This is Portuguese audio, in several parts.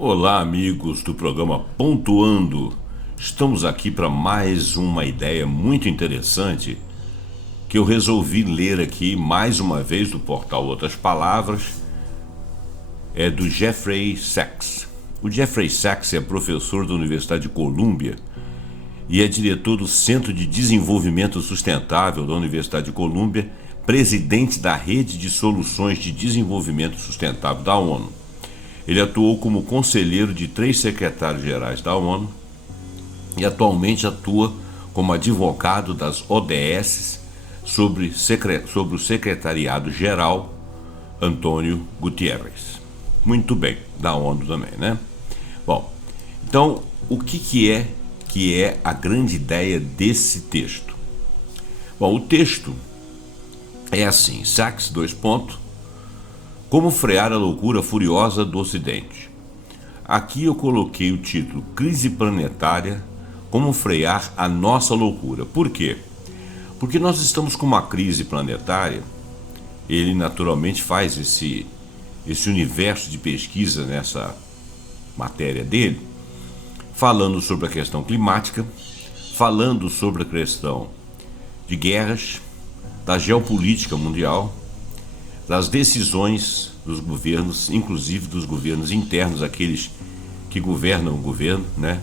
Olá, amigos do programa Pontuando. Estamos aqui para mais uma ideia muito interessante que eu resolvi ler aqui mais uma vez do portal Outras Palavras. É do Jeffrey Sachs. O Jeffrey Sachs é professor da Universidade de Colômbia e é diretor do Centro de Desenvolvimento Sustentável da Universidade de Colômbia, presidente da Rede de Soluções de Desenvolvimento Sustentável da ONU. Ele atuou como conselheiro de 3 secretários-gerais da ONU e atualmente atua como advogado das ODS sobre o secretariado-geral Antônio Guterres. Muito bem, da ONU também, né? Bom, então, o que é a grande ideia desse texto? Bom, o texto é assim, Sachs, como frear a loucura furiosa do Ocidente. Aqui eu coloquei o título Crise Planetária, como frear a nossa loucura. Por quê? Porque nós estamos com uma crise planetária. Ele naturalmente faz esse universo de pesquisa nessa matéria dele, falando sobre a questão climática, falando sobre a questão de guerras, da geopolítica mundial, das decisões dos governos, inclusive dos governos internos, aqueles que governam o governo, né?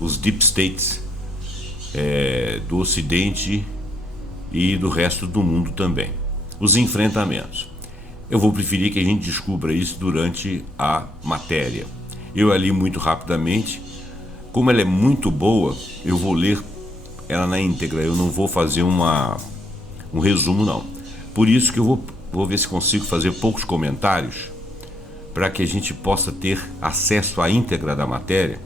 Os deep states do Ocidente e do resto do mundo também. Os enfrentamentos. Eu vou preferir que a gente descubra isso durante a matéria. Eu a li muito rapidamente. Como ela é muito boa, eu vou ler ela na íntegra. Eu não vou fazer um resumo, não. Por isso que eu vou ver se consigo fazer poucos comentários para que a gente possa ter acesso à íntegra da matéria.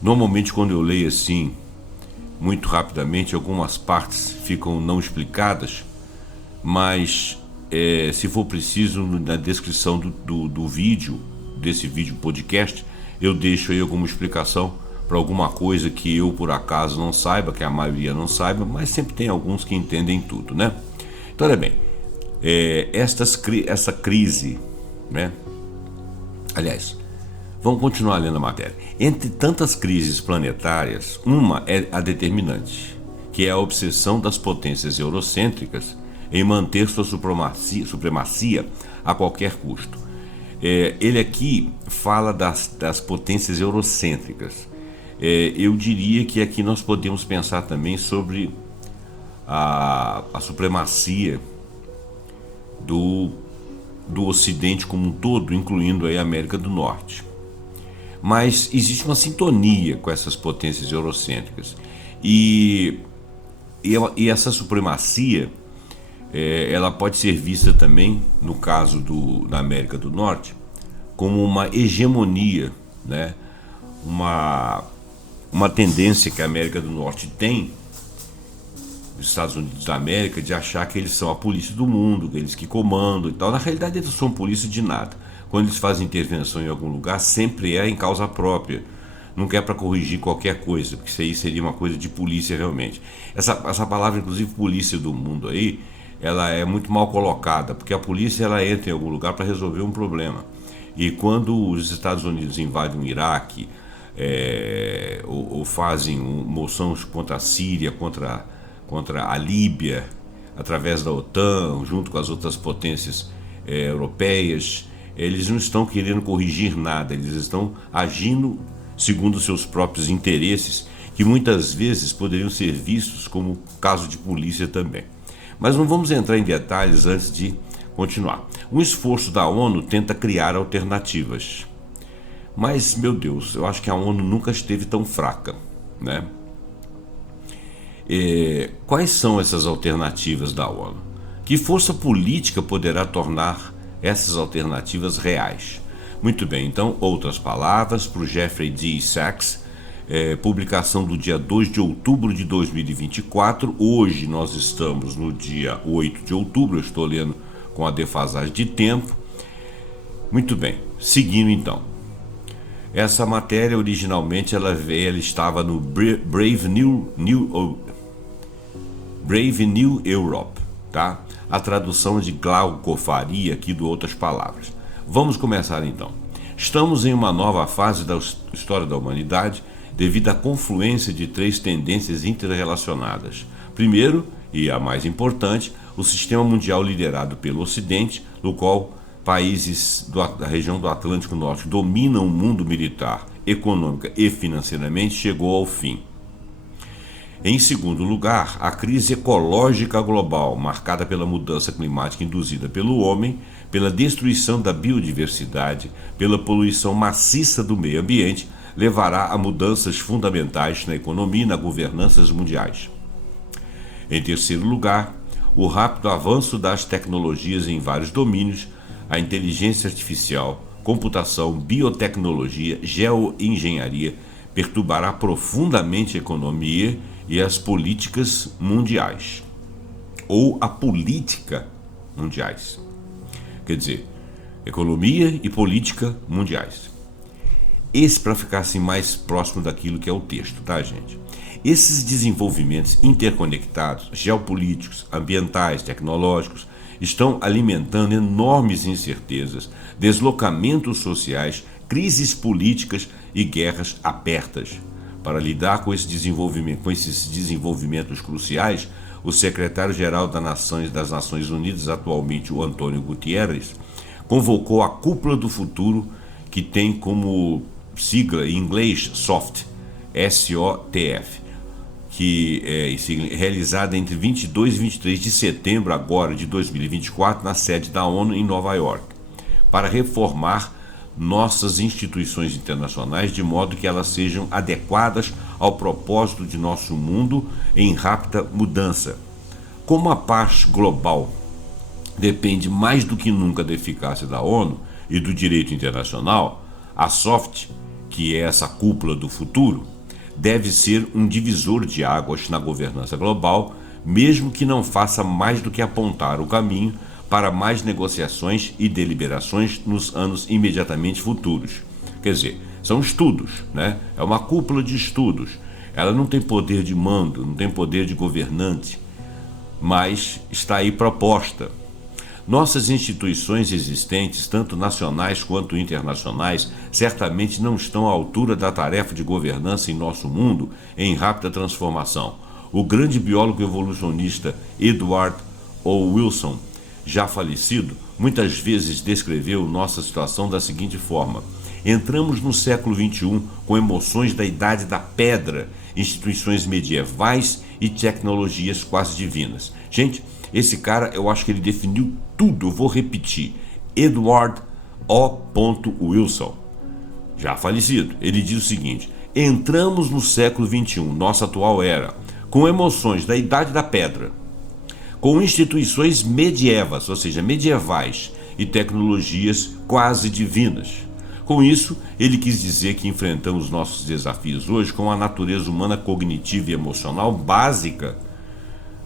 Normalmente, quando eu leio assim, muito rapidamente, algumas partes ficam não explicadas, mas se for preciso, na descrição do vídeo, desse vídeo podcast, eu deixo aí alguma explicação para alguma coisa que eu, por acaso, não saiba, que a maioria não saiba, mas sempre tem alguns que entendem tudo, né? Então, olha bem, essa crise, né? Aliás, vamos continuar lendo a matéria. Entre tantas crises planetárias, uma é a determinante, que é a obsessão das potências eurocêntricas em manter sua supremacia a qualquer custo. Ele aqui fala das potências eurocêntricas. Eu diria que aqui nós podemos pensar também sobre a supremacia do Ocidente como um todo, incluindo aí a América do Norte. Mas existe uma sintonia com essas potências eurocêntricas. E essa supremacia, ela pode ser vista também, no caso da América do Norte, como uma hegemonia, né? Uma tendência que a América do Norte tem, os Estados Unidos da América, de achar que eles são a polícia do mundo, eles que comandam e tal. Na realidade, eles não são polícia de nada. Quando eles fazem intervenção em algum lugar, sempre é em causa própria. Nunca é para corrigir qualquer coisa, porque isso aí seria uma coisa de polícia realmente. Essa palavra, inclusive, polícia do mundo aí, ela é muito mal colocada, porque a polícia ela entra em algum lugar para resolver um problema. E quando os Estados Unidos invadem o Iraque, ou fazem moções contra a Síria, contra a Líbia, através da OTAN, junto com as outras potências europeias, eles não estão querendo corrigir nada, eles estão agindo segundo seus próprios interesses, que muitas vezes poderiam ser vistos como caso de polícia também. Mas não vamos entrar em detalhes antes de continuar. Um esforço da ONU tenta criar alternativas. Mas, meu Deus, eu acho que a ONU nunca esteve tão fraca, né? Quais são essas alternativas da ONU? Que força política poderá tornar essas alternativas reais? Muito bem, então, outras palavras para o Jeffrey D. Sachs, publicação do dia 2 de outubro de 2024. Hoje nós estamos no dia 8 de outubro, eu estou lendo com a defasagem de tempo. Muito bem, seguindo então. Essa matéria originalmente ela estava no Brave New Europe, tá? A tradução de Glauco Faria aqui do Outras Palavras. Vamos começar então. Estamos em uma nova fase da história da humanidade devido à confluência de três tendências interrelacionadas. Primeiro, e a mais importante, o sistema mundial liderado pelo Ocidente, no qual países da região do Atlântico Norte dominam o mundo militar, econômica e financeiramente, chegou ao fim. Em segundo lugar, a crise ecológica global, marcada pela mudança climática induzida pelo homem, pela destruição da biodiversidade, pela poluição maciça do meio ambiente, levará a mudanças fundamentais na economia e nas governanças mundiais. Em terceiro lugar, o rápido avanço das tecnologias em vários domínios, a inteligência artificial, computação, biotecnologia, geoengenharia, perturbará profundamente a economia e as políticas mundiais, ou a política mundiais. Quer dizer, economia e política mundiais. Esse para ficar assim mais próximo daquilo que é o texto, tá, gente? Esses desenvolvimentos interconectados, geopolíticos, ambientais, tecnológicos, estão alimentando enormes incertezas, deslocamentos sociais, crises políticas e guerras abertas. Para lidar com esses desenvolvimentos cruciais, o secretário-geral das Nações Unidas, atualmente o Antônio Guterres, convocou a Cúpula do Futuro, que tem como sigla em inglês SOFT, SOTF, que é realizada entre 22 e 23 de setembro agora de 2024 na sede da ONU em Nova York, para reformar nossas instituições internacionais de modo que elas sejam adequadas ao propósito de nosso mundo em rápida mudança. Como a paz global depende mais do que nunca da eficácia da ONU e do direito internacional, a SOFT, que é essa cúpula do futuro, deve ser um divisor de águas na governança global, mesmo que não faça mais do que apontar o caminho para mais negociações e deliberações nos anos imediatamente futuros. Quer dizer, são estudos, né? É uma cúpula de estudos. Ela não tem poder de mando, não tem poder de governante, mas está aí proposta. Nossas instituições existentes, tanto nacionais quanto internacionais, certamente não estão à altura da tarefa de governança em nosso mundo em rápida transformação. O grande biólogo evolucionista Edward O. Wilson, já falecido, muitas vezes descreveu nossa situação da seguinte forma: entramos no século XXI com emoções da idade da pedra, instituições medievais e tecnologias quase divinas. Gente, esse cara, eu acho que ele definiu tudo. Eu vou repetir: Edward O. Wilson, já falecido. Ele diz o seguinte: entramos no século XXI, nossa atual era, com emoções da idade da pedra, com instituições medievas, ou seja, medievais, e tecnologias quase divinas. Com isso, ele quis dizer que enfrentamos nossos desafios hoje com a natureza humana cognitiva e emocional básica,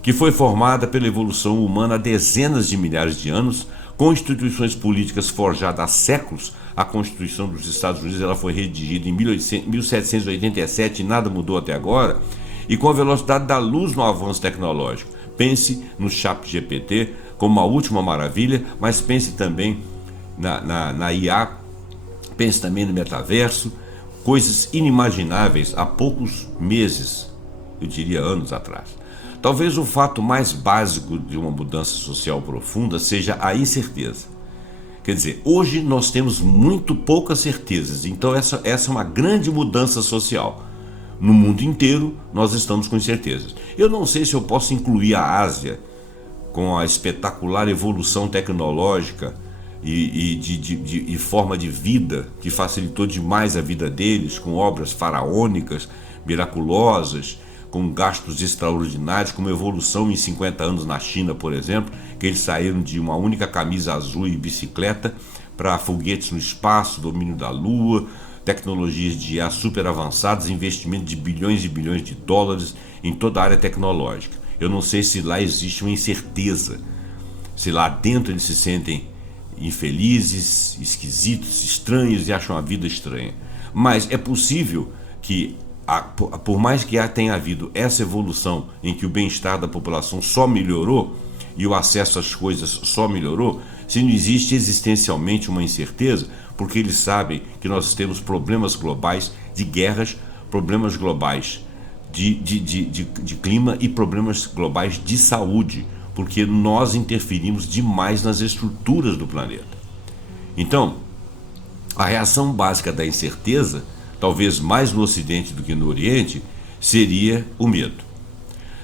que foi formada pela evolução humana há dezenas de milhares de anos, com instituições políticas forjadas há séculos. A Constituição dos Estados Unidos ela foi redigida em 1787 e nada mudou até agora, e com a velocidade da luz no avanço tecnológico. Pense no ChatGPT como a última maravilha, mas pense também na IA, pense também no metaverso, coisas inimagináveis há poucos meses, eu diria anos atrás. Talvez o fato mais básico de uma mudança social profunda seja a incerteza. Quer dizer, hoje nós temos muito poucas certezas, então essa é uma grande mudança social. No mundo inteiro, nós estamos com incertezas. Eu não sei se eu posso incluir a Ásia, com a espetacular evolução tecnológica e forma de vida que facilitou demais a vida deles, com obras faraônicas, miraculosas, com gastos extraordinários, como evolução em 50 anos na China, por exemplo, que eles saíram de uma única camisa azul e bicicleta para foguetes no espaço, domínio da Lua, tecnologias de IA super avançadas, investimento de bilhões e bilhões de dólares em toda a área tecnológica. Eu não sei se lá existe uma incerteza, se lá dentro eles se sentem infelizes, esquisitos, estranhos e acham a vida estranha. Mas é possível que, por mais que tenha havido essa evolução em que o bem-estar da população só melhorou, e o acesso às coisas só melhorou, se não existe existencialmente uma incerteza, porque eles sabem que nós temos problemas globais de guerras, problemas globais de clima e problemas globais de saúde, porque nós interferimos demais nas estruturas do planeta. Então, a reação básica da incerteza, talvez mais no Ocidente do que no Oriente, seria o medo.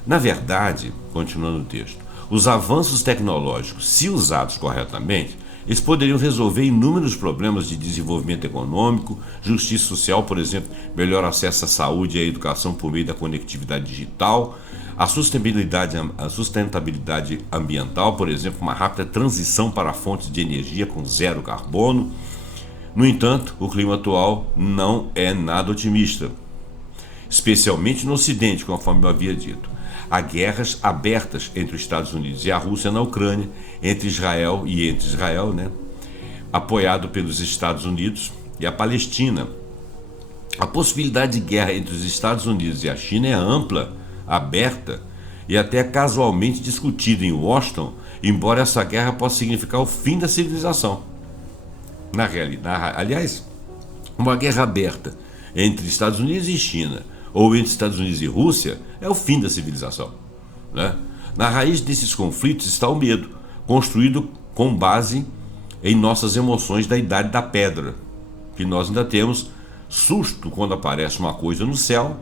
Na verdade, continuando o texto, os avanços tecnológicos, se usados corretamente, eles poderiam resolver inúmeros problemas de desenvolvimento econômico, justiça social, por exemplo, melhor acesso à saúde e à educação por meio da conectividade digital, a sustentabilidade ambiental, por exemplo, uma rápida transição para fontes de energia com zero carbono. No entanto, o clima atual não é nada otimista, especialmente no Ocidente, conforme eu havia dito. Há guerras abertas entre os Estados Unidos e a Rússia na Ucrânia, entre Israel, apoiado pelos Estados Unidos, e a Palestina. A possibilidade de guerra entre os Estados Unidos e a China é ampla, aberta e até casualmente discutida em Washington, embora essa guerra possa significar o fim da civilização. Na realidade, aliás, uma guerra aberta entre Estados Unidos e China, ou entre Estados Unidos e Rússia, é o fim da civilização, né? Na raiz desses conflitos está o medo, construído com base em nossas emoções da idade da pedra, que nós ainda temos susto quando aparece uma coisa no céu,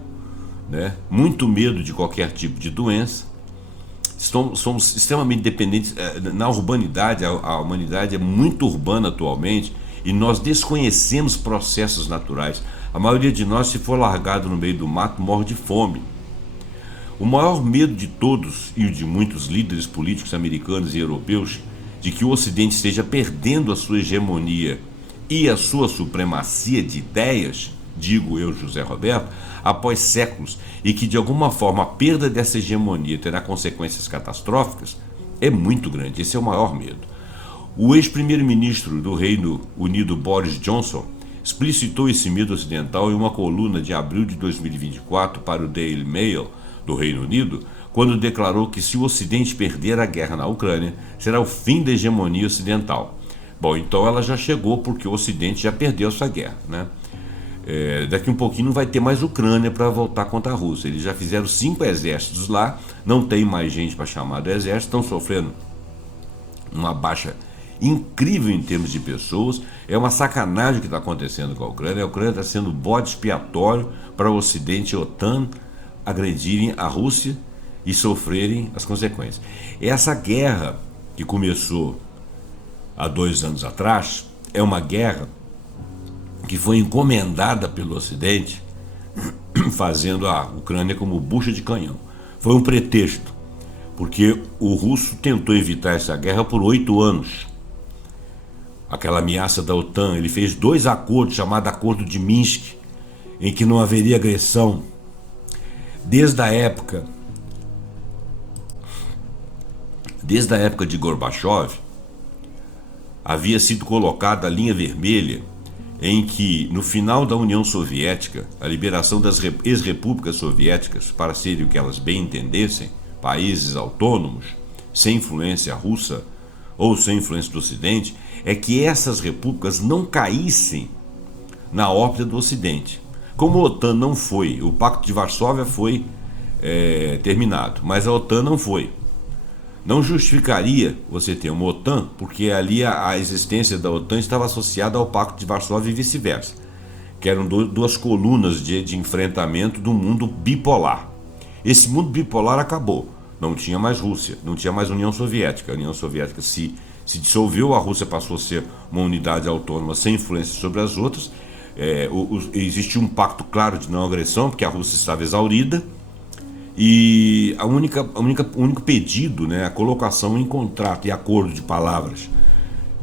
né? Muito medo de qualquer tipo de doença. Somos extremamente dependentes. Na urbanidade, a humanidade é muito urbana atualmente e nós desconhecemos processos naturais. A maioria de nós, se for largado no meio do mato, morre de fome. O maior medo de todos e o de muitos líderes políticos americanos e europeus de que o Ocidente esteja perdendo a sua hegemonia e a sua supremacia de ideias, digo eu, José Roberto, após séculos, e que de alguma forma a perda dessa hegemonia terá consequências catastróficas, é muito grande. Esse é o maior medo. O ex-primeiro-ministro do Reino Unido, Boris Johnson, explicitou esse medo ocidental em uma coluna de abril de 2024 para o Daily Mail do Reino Unido, quando declarou que se o Ocidente perder a guerra na Ucrânia, será o fim da hegemonia ocidental. Bom, então ela já chegou porque o Ocidente já perdeu essa guerra, né? Daqui um pouquinho não vai ter mais Ucrânia para voltar contra a Rússia. Eles já fizeram 5 exércitos lá, não tem mais gente para chamar do exército, estão sofrendo uma baixa incrível em termos de pessoas. É uma sacanagem o que está acontecendo com a Ucrânia. A Ucrânia está sendo bode expiatório para o Ocidente e a OTAN agredirem a Rússia e sofrerem as consequências. Essa guerra que começou há 2 anos atrás é uma guerra que foi encomendada pelo Ocidente, fazendo a Ucrânia como bucha de canhão. Foi um pretexto, porque o russo tentou evitar essa guerra por 8 anos. Aquela ameaça da OTAN, ele fez 2 acordos, chamado Acordo de Minsk, em que não haveria agressão. Desde a época de Gorbachev, havia sido colocada a linha vermelha em que, no final da União Soviética, a liberação das ex-repúblicas soviéticas, para serem o que elas bem entendessem, países autônomos, sem influência russa ou sem influência do Ocidente, é que essas repúblicas não caíssem na órbita do Ocidente. Como a OTAN não foi, o Pacto de Varsóvia foi terminado, mas a OTAN não foi. Não justificaria você ter uma OTAN, porque ali a existência da OTAN estava associada ao Pacto de Varsóvia e vice-versa, que eram 2 colunas de enfrentamento do mundo bipolar. Esse mundo bipolar acabou. Não tinha mais Rússia, não tinha mais União Soviética. A União Soviética se dissolveu, a Rússia passou a ser uma unidade autônoma sem influência sobre as outras. Existia um pacto claro de não agressão, porque a Rússia estava exaurida. E o único pedido, né, a colocação em contrato e acordo de palavras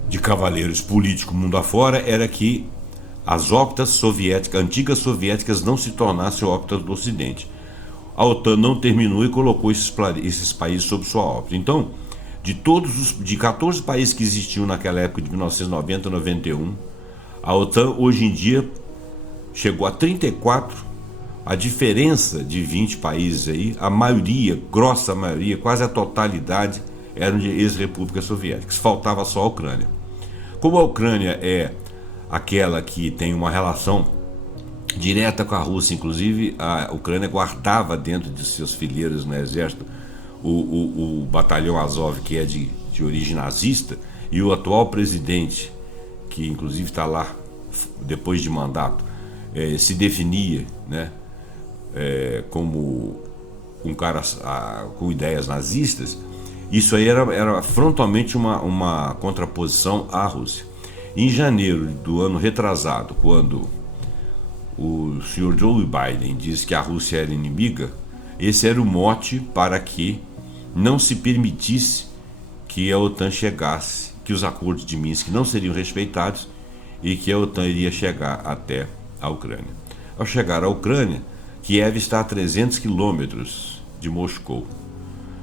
de cavaleiros políticos mundo afora, era que as óptas soviéticas, antigas soviéticas, não se tornassem óptas do Ocidente. A OTAN não terminou e colocou esses países sob sua órbita. Então, de 14 países que existiam naquela época de 1990 e 91, a OTAN hoje em dia chegou a 34. A diferença de 20 países aí, a maioria, grossa maioria, quase a totalidade, eram de ex-repúblicas soviéticas. Faltava só a Ucrânia. Como a Ucrânia é aquela que tem uma relação direta com a Rússia, inclusive a Ucrânia guardava dentro de seus fileiros no exército o batalhão Azov, que é de origem nazista, e o atual presidente, que inclusive está lá depois de mandato, se definia, né, como um cara com ideias nazistas. Isso aí era frontalmente uma contraposição à Rússia. Em janeiro do ano retrasado, quando o senhor Joe Biden disse que a Rússia era inimiga, esse era o mote para que não se permitisse que a OTAN chegasse, que os acordos de Minsk não seriam respeitados e que a OTAN iria chegar até a Ucrânia. Ao chegar à Ucrânia, Kiev está a 300 quilômetros de Moscou.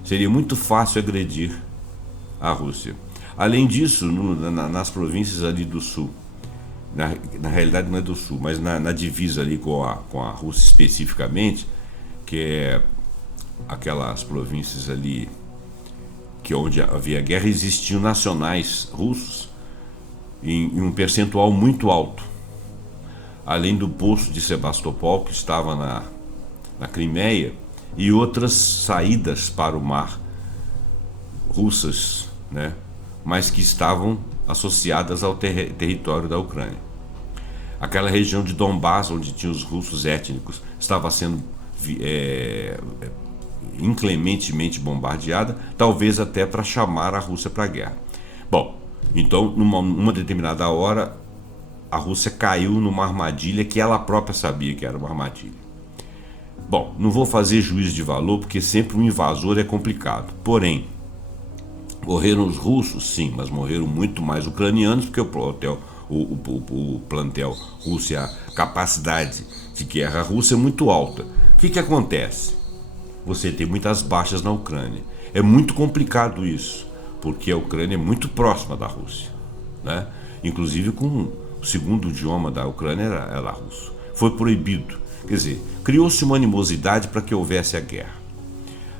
Seria muito fácil agredir a Rússia. Além disso, nas províncias ali do sul, na realidade não é do sul, mas na divisa ali com a Rússia especificamente, que é aquelas províncias ali que onde havia guerra, existiam nacionais russos em um percentual muito alto. Além do poço de Sebastopol, que estava na Crimeia, e outras saídas para o mar russas, né, mas que estavam associadas ao território da Ucrânia. Aquela região de Donbás, onde tinha os russos étnicos, estava sendo inclementemente bombardeada, talvez até para chamar a Rússia para a guerra. Bom, então, numa determinada hora, a Rússia caiu numa armadilha que ela própria sabia que era uma armadilha. Bom, não vou fazer juízo de valor, porque sempre um invasor é complicado. Porém, morreram os russos, sim, mas morreram muito mais ucranianos, porque o plantel russo e a capacidade de guerra russa é muito alta. O que acontece? Você tem muitas baixas na Ucrânia. É muito complicado isso, porque a Ucrânia é muito próxima da Rússia, né? Inclusive com o segundo idioma da Ucrânia era russo. Foi proibido. Quer dizer, criou-se uma animosidade para que houvesse a guerra.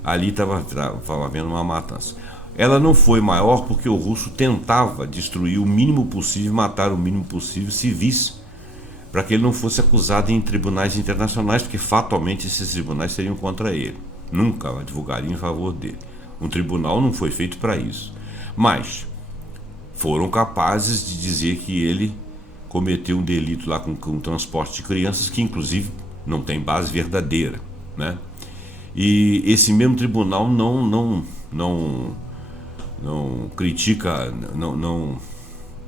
Ali estava havendo uma matança. Ela não foi maior porque o russo tentava destruir o mínimo possível, matar o mínimo possível civis, para que ele não fosse acusado em tribunais internacionais, porque fatalmente esses tribunais seriam contra ele. Nunca advogariam em favor dele. Um tribunal não foi feito para isso. Mas foram capazes de dizer que ele cometeu um delito lá com transporte de crianças, que inclusive não tem base verdadeira, né? E esse mesmo tribunal não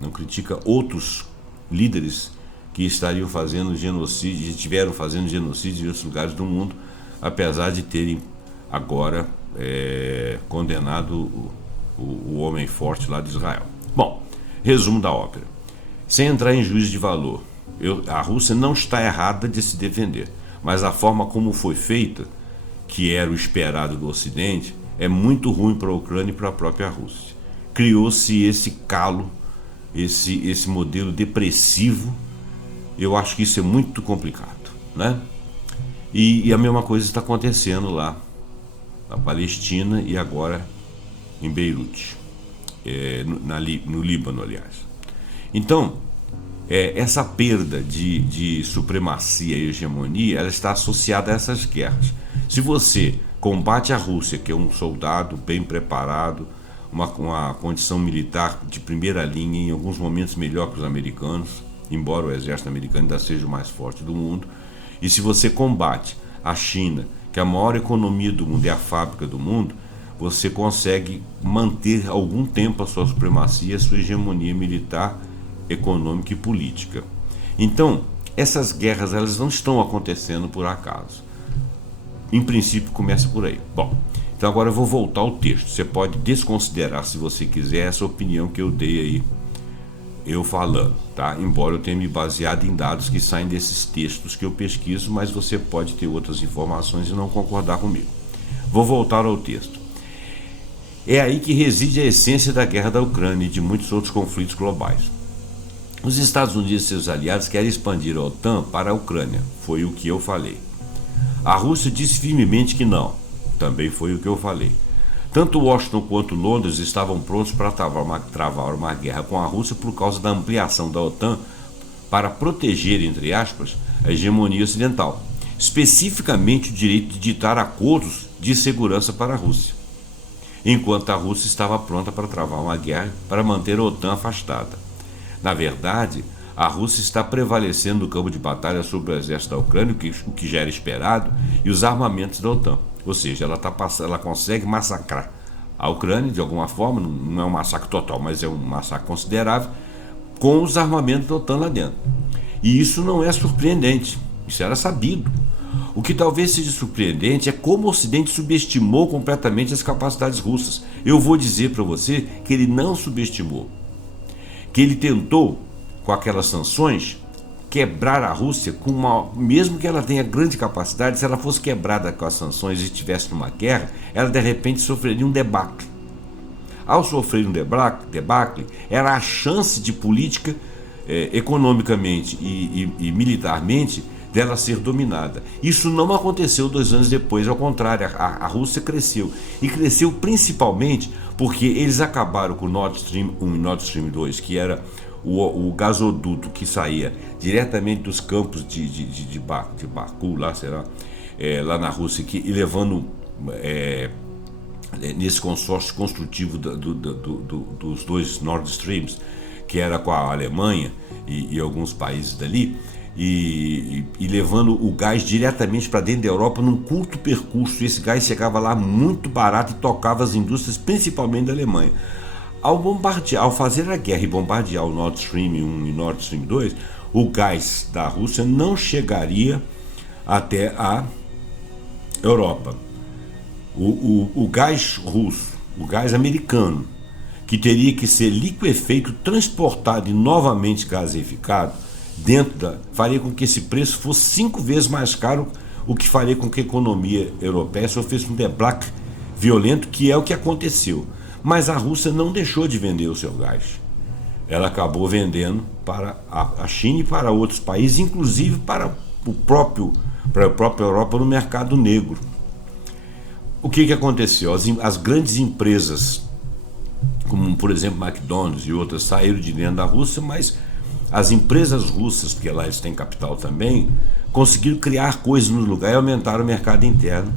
critica outros líderes que estariam fazendo genocídio, estiveram fazendo genocídio em outros lugares do mundo, apesar de terem agora condenado o homem forte lá de Israel. Bom, resumo da ópera. Sem entrar em juízo de valor, a Rússia não está errada de se defender, mas a forma como foi feita, que era o esperado do Ocidente, é muito ruim para a Ucrânia e para a própria Rússia. Criou-se esse calo, esse modelo depressivo. Eu acho que isso é muito complicado, né? E a mesma coisa está acontecendo lá na Palestina e agora em Beirute, no Líbano, aliás. Então, essa perda de supremacia e hegemonia, ela está associada a essas guerras. Se você combate a Rússia, que é um soldado bem preparado, uma condição militar de primeira linha, em alguns momentos melhor que os americanos, embora o exército americano ainda seja o mais forte do mundo, e se você combate a China, que é a maior economia do mundo, é a fábrica do mundo, você consegue manter algum tempo a sua supremacia, a sua hegemonia militar, econômica e política. Então, essas guerras, elas não estão acontecendo por acaso. Em princípio, começa por aí. Bom, então agora eu vou voltar ao texto. Você pode desconsiderar, se você quiser, essa opinião que eu dei aí, eu falando, tá? Embora eu tenha me baseado em dados que saem desses textos que eu pesquiso, mas você pode ter outras informações e não concordar comigo. Vou voltar ao texto. É aí que reside a essência da guerra da Ucrânia e de muitos outros conflitos globais. Os Estados Unidos e seus aliados querem expandir a OTAN para a Ucrânia, foi o que eu falei. A Rússia disse firmemente que não, também foi o que eu falei. Tanto Washington quanto Londres estavam prontos para travar uma guerra com a Rússia por causa da ampliação da OTAN para proteger, entre aspas, a hegemonia ocidental, especificamente o direito de ditar acordos de segurança para a Rússia, enquanto a Rússia estava pronta para travar uma guerra para manter a OTAN afastada. Na verdade, a Rússia está prevalecendo no campo de batalha sobre o exército da Ucrânia, o que já era esperado, e os armamentos da OTAN. Ou seja, ela consegue massacrar a Ucrânia de alguma forma, não é um massacre total, mas é um massacre considerável, com os armamentos da OTAN lá dentro. E isso não é surpreendente, isso era sabido. O que talvez seja surpreendente é como o Ocidente subestimou completamente as capacidades russas. Eu vou dizer para você que ele não subestimou, que ele tentou, com aquelas sanções, quebrar a Rússia, mesmo que ela tenha grande capacidade. Se ela fosse quebrada com as sanções e estivesse numa guerra, ela de repente sofreria um debacle. Ao sofrer um debacle, era a chance de política, economicamente e militarmente, dela ser dominada. Isso não aconteceu 2 anos depois, ao contrário, a Rússia cresceu. E cresceu principalmente porque eles acabaram com o Nord Stream 1 e Nord Stream 2, que era o gasoduto que saía diretamente dos campos de Baku, lá, lá na Rússia, e levando nesse consórcio construtivo dos 2 Nord Streams, que era com a Alemanha e alguns países dali, e levando o gás diretamente para dentro da Europa num curto percurso. Esse gás chegava lá muito barato e tocava as indústrias, principalmente da Alemanha. Ao fazer a guerra e bombardear o Nord Stream 1 e Nord Stream 2, o gás da Rússia não chegaria até a Europa. O gás russo, o gás americano, que teria que ser liquefeito, transportado e novamente gaseificado, faria com que esse preço fosse 5 vezes mais caro, o que faria com que a economia europeia sofresse um debacle violento, que é o que aconteceu. Mas a Rússia não deixou de vender o seu gás. Ela acabou vendendo para a China e para outros países, inclusive para a própria Europa, no mercado negro. O que aconteceu? As grandes empresas, como por exemplo McDonald's e outras, saíram de dentro da Rússia, mas as empresas russas, porque lá eles têm capital também, conseguiram criar coisas no lugar e aumentaram o mercado interno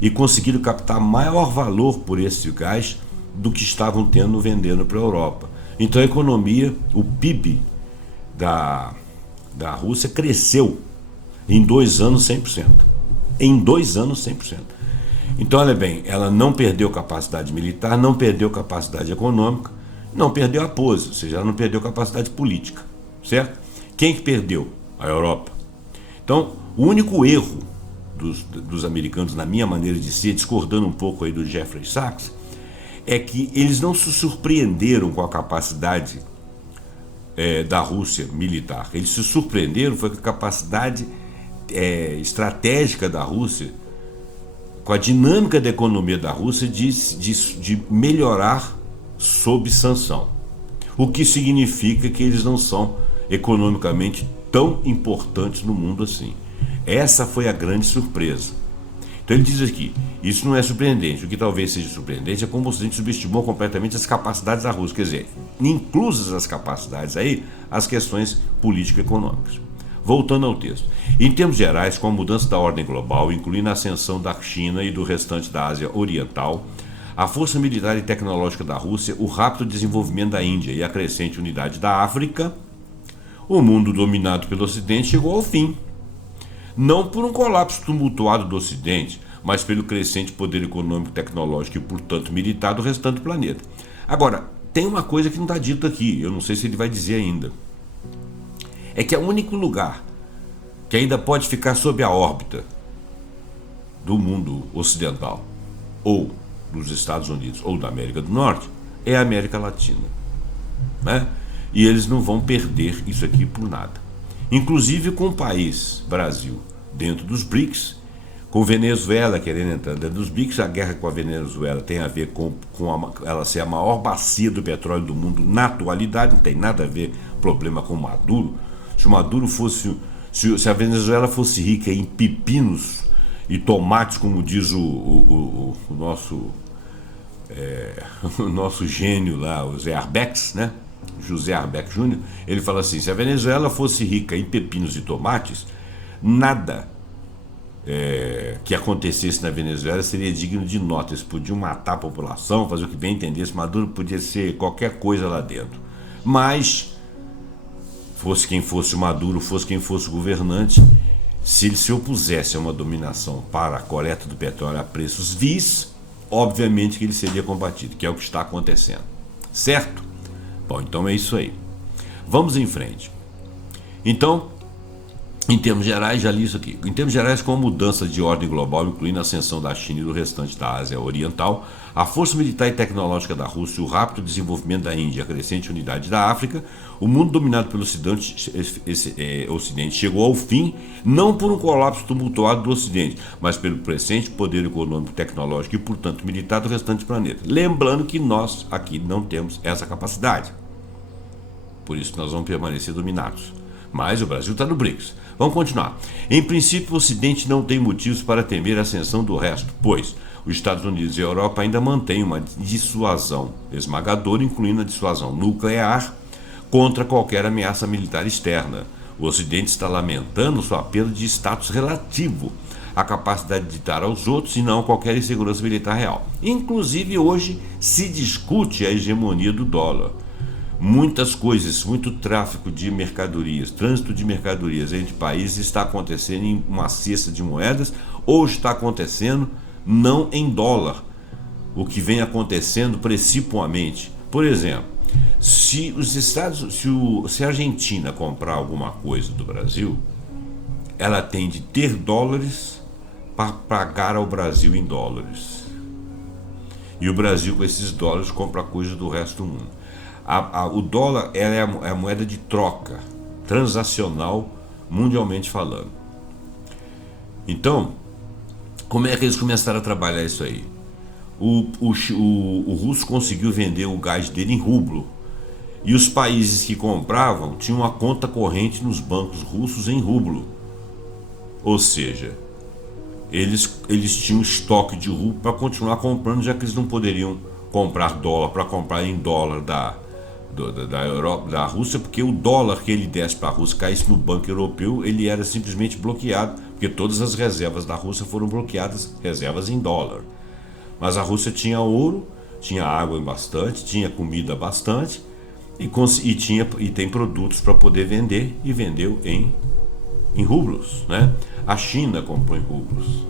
e conseguiram captar maior valor por esse gás do que estavam vendendo para a Europa. Então a economia, o PIB da Rússia cresceu em 2 anos 100%. Em 2 anos 100%. Então, olha bem, ela não perdeu capacidade militar, não perdeu capacidade econômica, não perdeu a pose, ou seja, ela não perdeu capacidade política, certo? Quem que perdeu? A Europa. Então, o único erro dos americanos, na minha maneira de ser, discordando um pouco aí do Jeffrey Sachs, é que eles não se surpreenderam com a capacidade da Rússia militar. Eles se surpreenderam foi com a capacidade estratégica da Rússia, com a dinâmica da economia da Rússia de melhorar sob sanção. O que significa que eles não são economicamente tão importantes no mundo assim. Essa foi a grande surpresa. Então ele diz aqui, isso não é surpreendente. O que talvez seja surpreendente é como o Ocidente subestimou completamente as capacidades da Rússia. Quer dizer, inclusas as capacidades aí, as questões político-econômicas. Voltando ao texto. Em termos gerais, com a mudança da ordem global, incluindo a ascensão da China e do restante da Ásia Oriental, a força militar e tecnológica da Rússia, o rápido desenvolvimento da Índia e a crescente unidade da África, o mundo dominado pelo Ocidente chegou ao fim. Não por um colapso tumultuado do Ocidente, mas pelo crescente poder econômico, tecnológico e, portanto, militar do restante do planeta. Agora, tem uma coisa que não está dito aqui, eu não sei se ele vai dizer ainda. É que é o único lugar que ainda pode ficar sob a órbita do mundo ocidental, ou dos Estados Unidos, ou da América do Norte, é a América Latina, né? E eles não vão perder isso aqui por nada. Inclusive com o país, Brasil, dentro dos BRICS, com Venezuela querendo entrar dentro dos BRICS. A guerra com a Venezuela tem a ver com ela ser a maior bacia do petróleo do mundo na atualidade, não tem nada a ver problema com Maduro. Se o Maduro fosse, se a Venezuela fosse rica em pepinos e tomates, como diz o nosso o nosso gênio lá, o Zé Arbex, né? José Arbex Júnior, ele fala assim: se a Venezuela fosse rica em pepinos e tomates, nada que acontecesse na Venezuela seria digno de nota. Eles podiam matar a população, fazer o que bem entendesse. Maduro podia ser qualquer coisa lá dentro. Mas, fosse quem fosse o Maduro, fosse quem fosse o governante, se ele se opusesse a uma dominação para a coleta do petróleo a preços vis, obviamente que ele seria combatido, que é o que está acontecendo. Certo? Bom, então é isso aí. Vamos em frente. Então, em termos gerais, já li isso aqui. Em termos gerais, com a mudança de ordem global, incluindo a ascensão da China e do restante da Ásia Oriental, a força militar e tecnológica da Rússia e o rápido desenvolvimento da Índia e a crescente unidade da África, o mundo dominado pelo Ocidente chegou ao fim, não por um colapso tumultuado do Ocidente, mas pelo crescente poder econômico, tecnológico e, portanto, militar do restante do planeta. Lembrando que nós aqui não temos essa capacidade. Por isso nós vamos permanecer dominados. Mas o Brasil está no BRICS. Vamos continuar. Em princípio, o Ocidente não tem motivos para temer a ascensão do resto, pois os Estados Unidos e a Europa ainda mantêm uma dissuasão esmagadora, incluindo a dissuasão nuclear, contra qualquer ameaça militar externa. O Ocidente está lamentando sua perda de status relativo, a capacidade de ditar aos outros e não qualquer insegurança militar real. Inclusive, hoje se discute a hegemonia do dólar. Muitas coisas, muito tráfico de mercadorias, trânsito de mercadorias entre países está acontecendo em uma cesta de moedas ou está acontecendo não em dólar, o que vem acontecendo precipuamente. Por exemplo, se a Argentina comprar alguma coisa do Brasil, ela tem de ter dólares para pagar ao Brasil em dólares. E o Brasil, com esses dólares, compra coisas do resto do mundo. O dólar é a moeda de troca transacional, mundialmente falando. Então, como é que eles começaram a trabalhar isso aí? O russo conseguiu vender o gás dele em rublo, e os países que compravam tinham uma conta corrente nos bancos russos em rublo. Ou seja, eles tinham estoque de rublo para continuar comprando, já que eles não poderiam comprar dólar para comprar em dólar da Europa, da Rússia, porque o dólar que ele desse para a Rússia caísse no banco europeu, ele era simplesmente bloqueado, porque todas as reservas da Rússia foram bloqueadas, reservas em dólar. Mas a Rússia tinha ouro, tinha água bastante, tinha comida bastante e tem produtos para poder vender, e vendeu em rublos, né? A China comprou em rublos,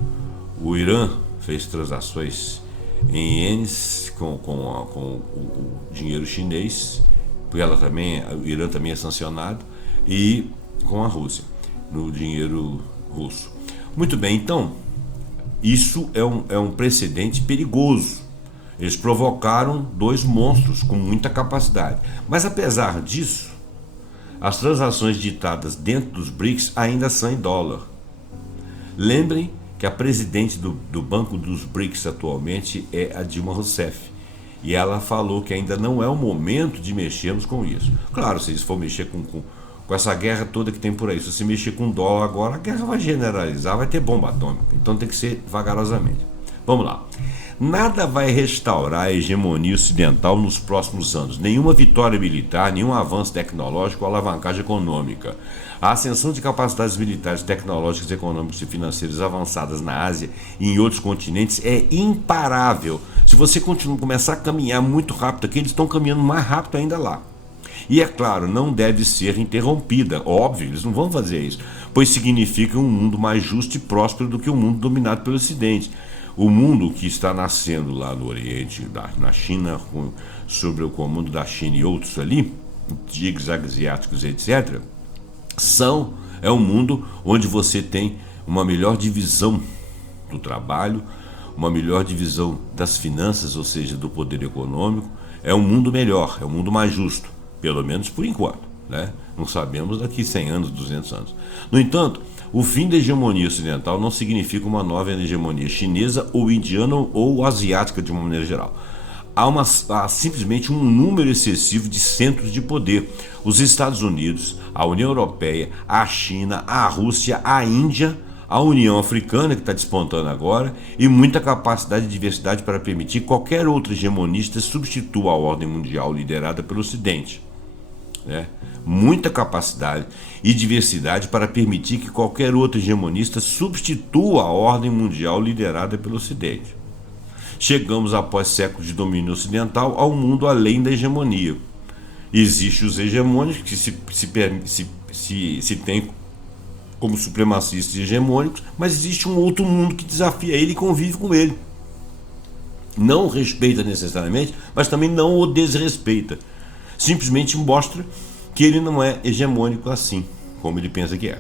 o Irã fez transações em ienes com o dinheiro chinês, porque o Irã também é sancionado, e com a Rússia, no dinheiro russo. Muito bem, então, isso é um precedente perigoso. Eles provocaram dois monstros com muita capacidade. Mas apesar disso, as transações ditadas dentro dos BRICS ainda são em dólar. Lembrem que a presidente do Banco dos BRICS atualmente é a Dilma Rousseff. E ela falou que ainda não é o momento de mexermos com isso. Claro, se eles for mexer com essa guerra toda que tem por aí, se você mexer com dólar agora, a guerra vai generalizar, vai ter bomba atômica. Então tem que ser vagarosamente. Vamos lá. Nada vai restaurar a hegemonia ocidental nos próximos anos. Nenhuma vitória militar, nenhum avanço tecnológico ou alavancagem econômica. A ascensão de capacidades militares, tecnológicas, econômicas e financeiras avançadas na Ásia e em outros continentes é imparável. Se você começar a caminhar muito rápido aqui, eles estão caminhando mais rápido ainda lá. E é claro, não deve ser interrompida. Óbvio, eles não vão fazer isso, pois significa um mundo mais justo e próspero do que o mundo dominado pelo Ocidente. O mundo que está nascendo lá no Oriente, na China, sob o comando da China e outros ali, tigres asiáticos, etc., é um mundo onde você tem uma melhor divisão do trabalho, uma melhor divisão das finanças, ou seja, do poder econômico. É um mundo melhor, é um mundo mais justo, pelo menos por enquanto, né? Não sabemos daqui 100 anos, 200 anos. No entanto, o fim da hegemonia ocidental não significa uma nova hegemonia chinesa ou indiana ou asiática de uma maneira geral. Há simplesmente um número excessivo de centros de poder. Os Estados Unidos, a União Europeia, a China, a Rússia, a Índia, a União Africana, que está despontando agora, e muita capacidade de diversidade para permitir que qualquer outro hegemonista substitua a ordem mundial liderada pelo Ocidente. Né? Muita capacidade e diversidade para permitir que qualquer outro hegemonista substitua a ordem mundial liderada pelo Ocidente. Chegamos, após séculos de domínio ocidental, ao mundo além da hegemonia. Existem os hegemônicos que se tem como supremacistas hegemônicos, mas existe um outro mundo que desafia ele e convive com ele. Não o respeita necessariamente, mas também não o desrespeita. Simplesmente mostra que ele não é hegemônico assim, como ele pensa que é.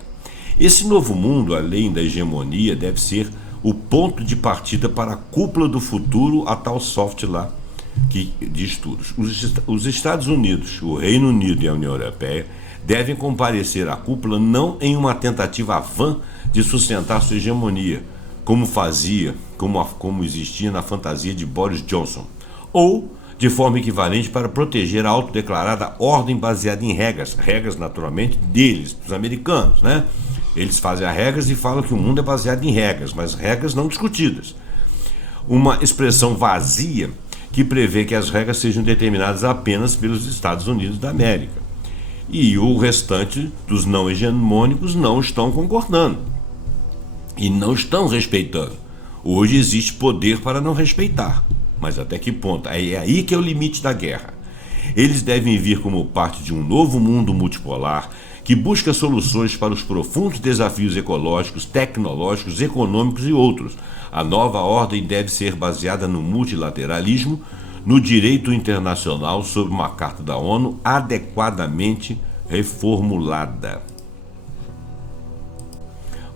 Esse novo mundo, além da hegemonia, deve ser o ponto de partida para a cúpula do futuro, a tal soft lá de estudos. Os Estados Unidos, o Reino Unido e a União Europeia devem comparecer à cúpula não em uma tentativa vã de sustentar sua hegemonia, como existia na fantasia de Boris Johnson, ou de forma equivalente para proteger a autodeclarada ordem baseada em regras naturalmente deles, dos americanos, né? Eles fazem as regras e falam que o mundo é baseado em regras, mas regras não discutidas. Uma expressão vazia que prevê que as regras sejam determinadas apenas pelos Estados Unidos da América. E o restante dos não hegemônicos não estão concordando e não estão respeitando. Hoje existe poder para não respeitar, mas até que ponto? É aí que é o limite da guerra. Eles devem vir como parte de um novo mundo multipolar que busca soluções para os profundos desafios ecológicos, tecnológicos, econômicos e outros. A nova ordem deve ser baseada no multilateralismo, no direito internacional, sob uma Carta da ONU adequadamente reformulada.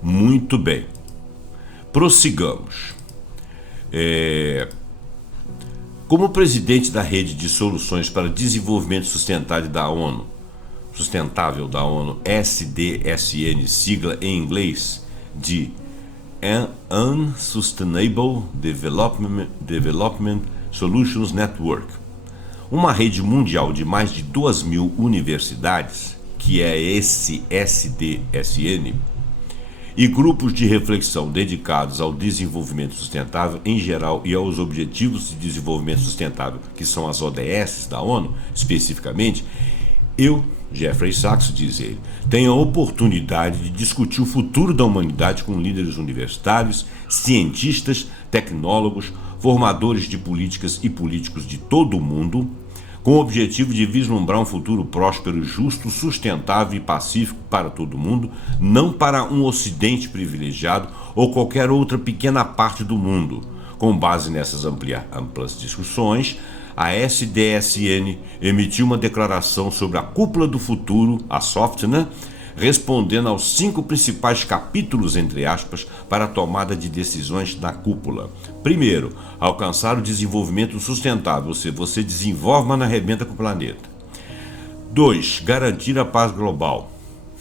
Muito bem. Prossigamos. Como presidente da Rede de Soluções para Desenvolvimento Sustentável da ONU, SDSN, sigla em inglês de Unsustainable Development Solutions Network, uma rede mundial de mais de 2.000 universidades, que é esse SDSN, e grupos de reflexão dedicados ao desenvolvimento sustentável em geral e aos Objetivos de Desenvolvimento Sustentável, que são as ODS da ONU, especificamente, eu, Jeffrey Sachs, diz ele, tenho a oportunidade de discutir o futuro da humanidade com líderes universitários, cientistas, tecnólogos, formadores de políticas e políticos de todo o mundo, com o objetivo de vislumbrar um futuro próspero, justo, sustentável e pacífico para todo mundo, não para um ocidente privilegiado ou qualquer outra pequena parte do mundo. Com base nessas amplas discussões, a SDSN emitiu uma declaração sobre a cúpula do futuro, a SOFT, respondendo aos 5 principais capítulos, entre aspas, para a tomada de decisões na cúpula. Primeiro, alcançar o desenvolvimento sustentável, ou seja, você desenvolve, mas não arrebenta com o planeta. 2, garantir a paz global.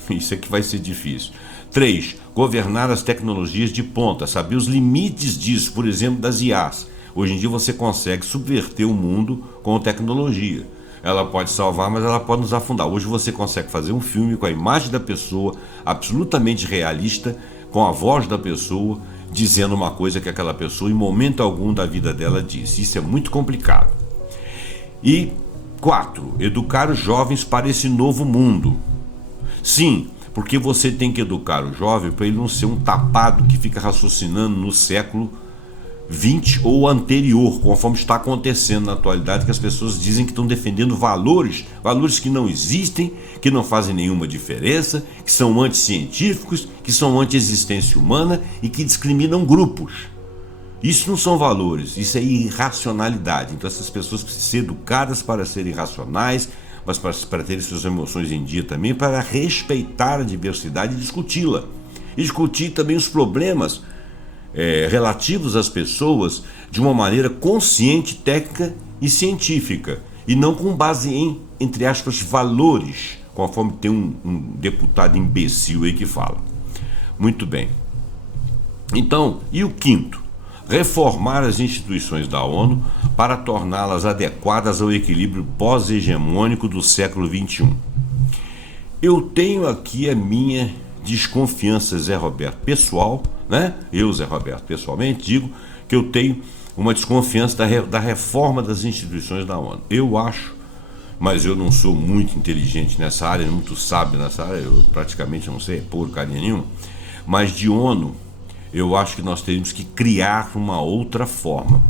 Isso aqui vai ser difícil. 3, governar as tecnologias de ponta, saber os limites disso, por exemplo, das IAs. Hoje em dia você consegue subverter o mundo com tecnologia. Ela pode salvar, mas ela pode nos afundar. Hoje você consegue fazer um filme com a imagem da pessoa, absolutamente realista, com a voz da pessoa, dizendo uma coisa que aquela pessoa, em momento algum da vida dela, disse. Isso é muito complicado. E 4, educar os jovens para esse novo mundo. Sim, porque você tem que educar o jovem para ele não ser um tapado que fica raciocinando no século 20 ou anterior, conforme está acontecendo na atualidade, que as pessoas dizem que estão defendendo valores que não existem, que não fazem nenhuma diferença, que são anticientíficos, que são anti-existência humana e que discriminam grupos. Isso não são valores, isso é irracionalidade. Então essas pessoas precisam ser educadas para serem racionais, mas para terem suas emoções em dia também, para respeitar a diversidade e discuti-la. E discutir também os problemas relativos às pessoas de uma maneira consciente, técnica e científica, e não com base em, entre aspas, valores, conforme tem um deputado imbecil aí que fala. Muito bem. Então, e o 5º? Reformar as instituições da ONU para torná-las adequadas ao equilíbrio pós-hegemônico do século XXI. Eu tenho aqui a minha desconfiança, Zé Roberto, pessoal, né? Eu, Zé Roberto, pessoalmente, digo que eu tenho uma desconfiança da reforma das instituições da ONU. Eu acho, mas eu não sou muito inteligente nessa área, muito sábio nessa área, eu praticamente não sei porcaria nenhuma, mas de ONU, eu acho que nós teríamos que criar uma outra forma.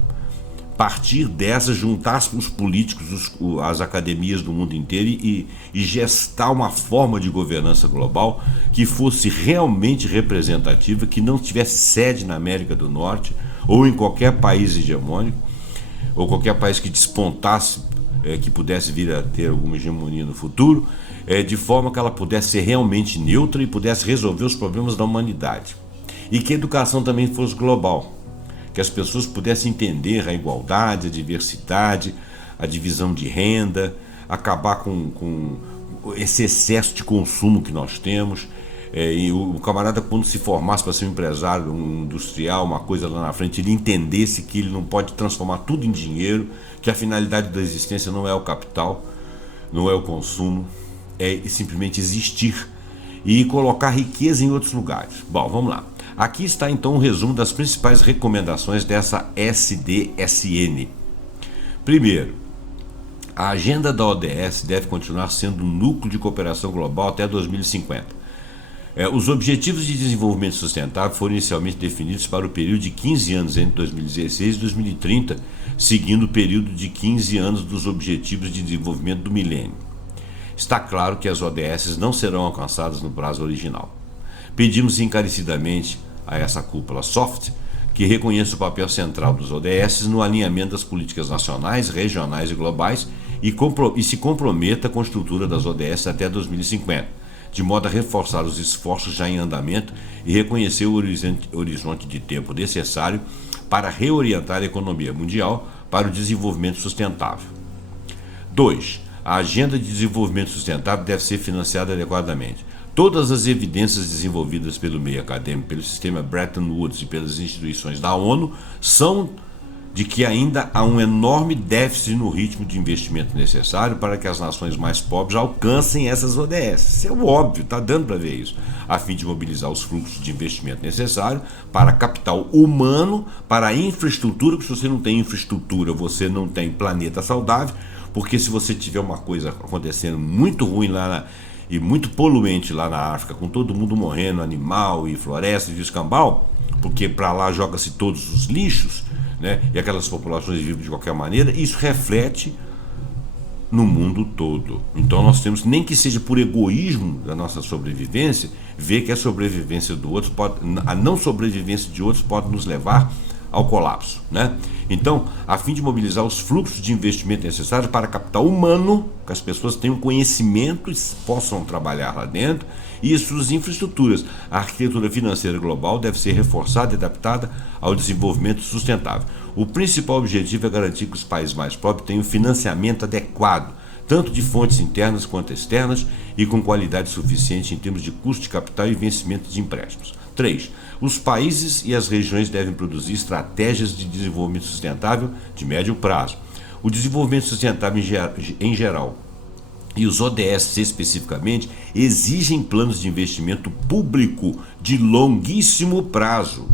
Partir dessa, juntar os políticos, as academias do mundo inteiro e gestar uma forma de governança global que fosse realmente representativa, que não tivesse sede na América do Norte ou em qualquer país hegemônico, ou qualquer país que despontasse, que pudesse vir a ter alguma hegemonia no futuro, de forma que ela pudesse ser realmente neutra e pudesse resolver os problemas da humanidade. E que a educação também fosse global, que as pessoas pudessem entender a igualdade, a diversidade, a divisão de renda, acabar com esse excesso de consumo que nós temos. E o camarada, quando se formasse para ser um empresário, um industrial, uma coisa lá na frente, ele entendesse que ele não pode transformar tudo em dinheiro, que a finalidade da existência não é o capital, não é o consumo, é simplesmente existir e colocar riqueza em outros lugares. Bom, vamos lá. Aqui está então um resumo das principais recomendações dessa SDSN. Primeiro, a agenda da ODS deve continuar sendo um núcleo de cooperação global até 2050. Os Objetivos de Desenvolvimento Sustentável foram inicialmente definidos para o período de 15 anos entre 2016 e 2030, seguindo o período de 15 anos dos Objetivos de Desenvolvimento do Milênio. Está claro que as ODS não serão alcançadas no prazo original. Pedimos encarecidamente a essa cúpula soft que reconheça o papel central dos ODS no alinhamento das políticas nacionais, regionais e globais e se comprometa com a estrutura das ODS até 2050, de modo a reforçar os esforços já em andamento e reconhecer o horizonte de tempo necessário para reorientar a economia mundial para o desenvolvimento sustentável. 2. A Agenda de Desenvolvimento Sustentável deve ser financiada adequadamente. Todas as evidências desenvolvidas pelo meio acadêmico, pelo sistema Bretton Woods e pelas instituições da ONU são de que ainda há um enorme déficit no ritmo de investimento necessário para que as nações mais pobres alcancem essas ODS. Isso é óbvio, está dando para ver isso, a fim de mobilizar os fluxos de investimento necessário para capital humano, para a infraestrutura, porque se você não tem infraestrutura, você não tem planeta saudável, porque se você tiver uma coisa acontecendo muito ruim lá e muito poluente lá na África, com todo mundo morrendo, animal e floresta e escambau, porque para lá joga-se todos os lixos, né, e aquelas populações vivem de qualquer maneira, isso reflete no mundo todo. Então nós temos, nem que seja por egoísmo da nossa sobrevivência, ver que a sobrevivência do outro a não sobrevivência de outros pode nos levar ao colapso, né? Então, a fim de mobilizar os fluxos de investimento necessários para capital humano, que as pessoas tenham conhecimento e possam trabalhar lá dentro, e suas infraestruturas. A arquitetura financeira global deve ser reforçada e adaptada ao desenvolvimento sustentável. O principal objetivo é garantir que os países mais pobres tenham financiamento adequado, tanto de fontes internas quanto externas, e com qualidade suficiente em termos de custo de capital e vencimento de empréstimos. 3. Os países e as regiões devem produzir estratégias de desenvolvimento sustentável de médio prazo. O desenvolvimento sustentável em geral e os ODS especificamente exigem planos de investimento público de longuíssimo prazo,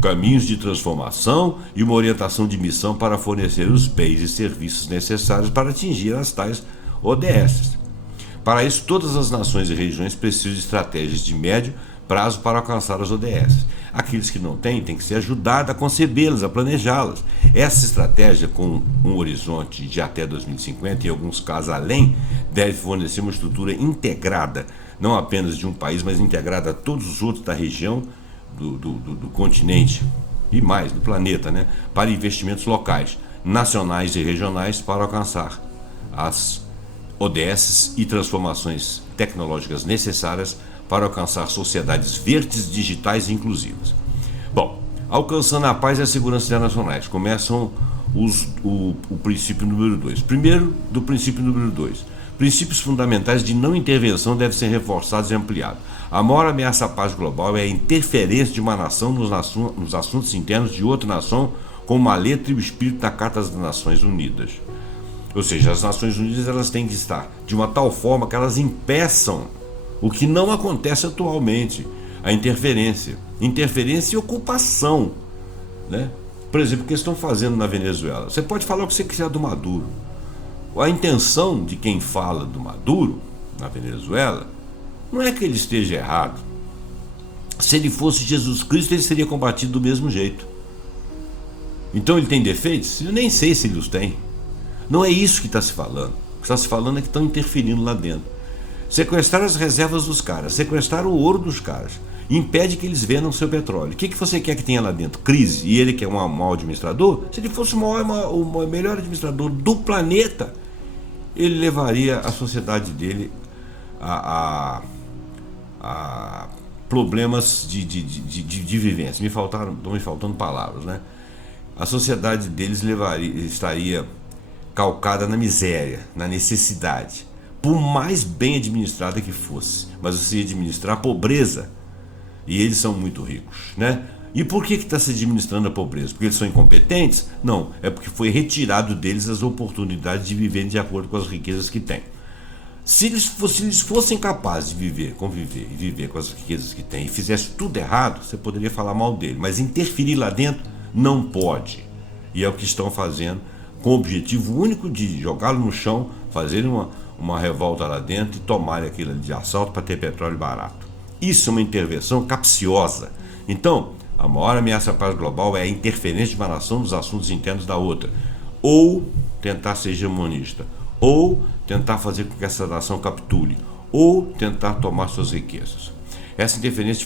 caminhos de transformação e uma orientação de missão para fornecer os bens e serviços necessários para atingir as tais ODS. Para isso, todas as nações e regiões precisam de estratégias de médio prazo para alcançar as ODS. Aqueles que não têm que ser ajudados a concebê-las, a planejá-las. Essa estratégia, com um horizonte de até 2050 e em alguns casos além, deve fornecer uma estrutura integrada, não apenas de um país, mas integrada a todos os outros da região, do continente e mais, do planeta, né? Para investimentos locais, nacionais e regionais para alcançar as ODS e transformações tecnológicas necessárias para alcançar sociedades verdes, digitais e inclusivas. Bom, alcançando a paz e a segurança internacionais, começam o princípio número 2. Primeiro, do princípio número 2. Princípios fundamentais de não intervenção devem ser reforçados e ampliados. A maior ameaça à paz global é a interferência de uma nação nos assuntos internos de outra nação, como a letra e o espírito da Carta das Nações Unidas. Ou seja, as Nações Unidas elas têm que estar de uma tal forma que elas impeçam O que não acontece atualmente, a interferência e ocupação, né? Por exemplo, o que estão fazendo na Venezuela. Você pode falar o que você quiser do Maduro. A intenção de quem fala do Maduro na Venezuela não é que ele esteja errado. Se ele fosse Jesus Cristo, ele seria combatido do mesmo jeito. Então ele tem defeitos? Eu nem sei se ele os tem. Não é isso que está se falando. O que está se falando é que estão interferindo lá dentro. Sequestraram as reservas dos caras, sequestraram o ouro dos caras, impede que eles vendam seu petróleo. O que você quer que tenha lá dentro? Crise. E ele que é um mau administrador? Se ele fosse o melhor administrador do planeta, ele levaria a sociedade dele a problemas de vivência. Estão me faltando palavras, né? A sociedade deles estaria calcada na miséria, na necessidade, por mais bem administrada que fosse. Mas você ia administrar a pobreza, e eles são muito ricos, né? E por que está se administrando a pobreza? Porque eles são incompetentes? Não, é porque foi retirado deles as oportunidades de viverem de acordo com as riquezas que têm. Se eles fossem capazes de conviver e viver com as riquezas que têm, e fizesse tudo errado, você poderia falar mal dele, mas interferir lá dentro não pode. E é o que estão fazendo, com o objetivo único de jogá-lo no chão, fazerem uma revolta lá dentro e tomarem aquilo de assalto para ter petróleo barato. Isso é uma intervenção capciosa. Então, a maior ameaça à paz global é a interferência de uma nação nos assuntos internos da outra, ou tentar ser hegemonista, ou tentar fazer com que essa nação capture, ou tentar tomar suas riquezas. Essa interferência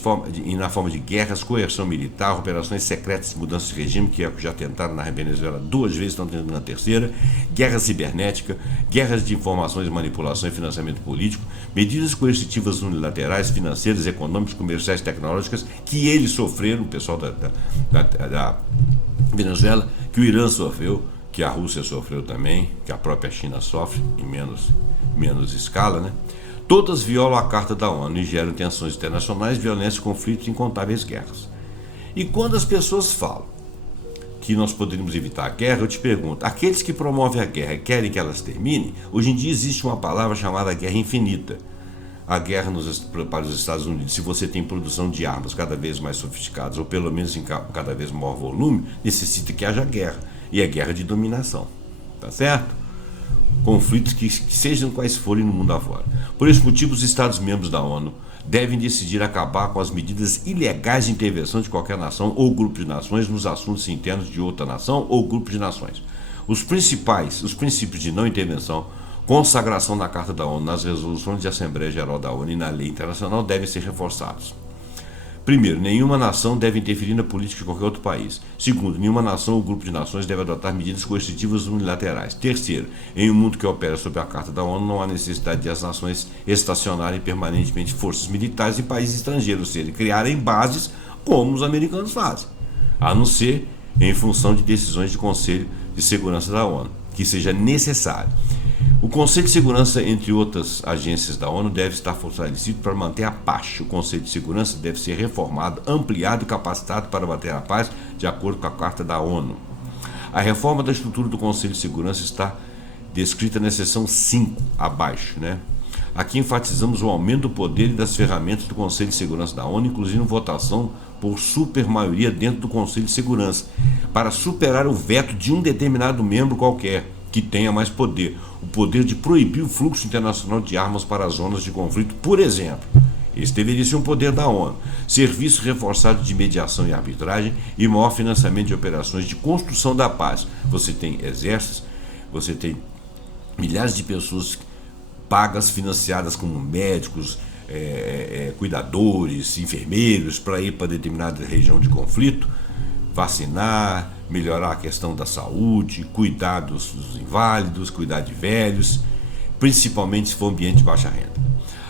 na forma de guerras, coerção militar, operações secretas de mudança de regime, que é o que já tentaram na Venezuela 2 vezes, estão tentando na terceira, guerra cibernética, guerras de informações, manipulação e financiamento político, medidas coercitivas unilaterais, financeiras, econômicas, comerciais, tecnológicas, que eles sofreram, o pessoal da Venezuela, que o Irã sofreu, que a Rússia sofreu também, que a própria China sofre, em menos escala, né? Todas violam a Carta da ONU e geram tensões internacionais, violência, conflitos e incontáveis guerras. E quando as pessoas falam que nós poderíamos evitar a guerra, eu te pergunto, aqueles que promovem a guerra querem que elas terminem? Hoje em dia existe uma palavra chamada guerra infinita. A guerra para os Estados Unidos, se você tem produção de armas cada vez mais sofisticadas, ou pelo menos em cada vez maior volume, necessita que haja guerra. E é guerra de dominação. Tá certo? Conflitos que sejam quais forem no mundo afora. Por esse motivo, os Estados-membros da ONU devem decidir acabar com as medidas ilegais de intervenção de qualquer nação ou grupo de nações nos assuntos internos de outra nação ou grupo de nações. Os princípios de não intervenção, consagração na Carta da ONU, nas resoluções de Assembleia Geral da ONU e na lei internacional devem ser reforçados. Primeiro, nenhuma nação deve interferir na política de qualquer outro país. Segundo, nenhuma nação ou grupo de nações deve adotar medidas coercitivas unilaterais. Terceiro, em um mundo que opera sob a Carta da ONU, não há necessidade de as nações estacionarem permanentemente forças militares em países estrangeiros, ou seja, criarem bases como os americanos fazem, a não ser em função de decisões de Conselho de Segurança da ONU, que seja necessário. O Conselho de Segurança, entre outras agências da ONU, deve estar fortalecido para manter a paz. O Conselho de Segurança deve ser reformado, ampliado e capacitado para manter a paz, de acordo com a Carta da ONU. A reforma da estrutura do Conselho de Segurança está descrita na seção 5, abaixo, né? Aqui enfatizamos o aumento do poder e das ferramentas do Conselho de Segurança da ONU, inclusive votação por supermaioria dentro do Conselho de Segurança, para superar o veto de um determinado membro qualquer que tenha mais poder, o poder de proibir o fluxo internacional de armas para as zonas de conflito, por exemplo. Esse deveria ser um poder da ONU. Serviço reforçado de mediação e arbitragem e maior financiamento de operações de construção da paz. Você tem exércitos, você tem milhares de pessoas pagas, financiadas como médicos, cuidadores, enfermeiros, para ir para determinada região de conflito, vacinar, melhorar a questão da saúde, cuidar dos inválidos, cuidar de velhos, principalmente se for ambiente de baixa renda.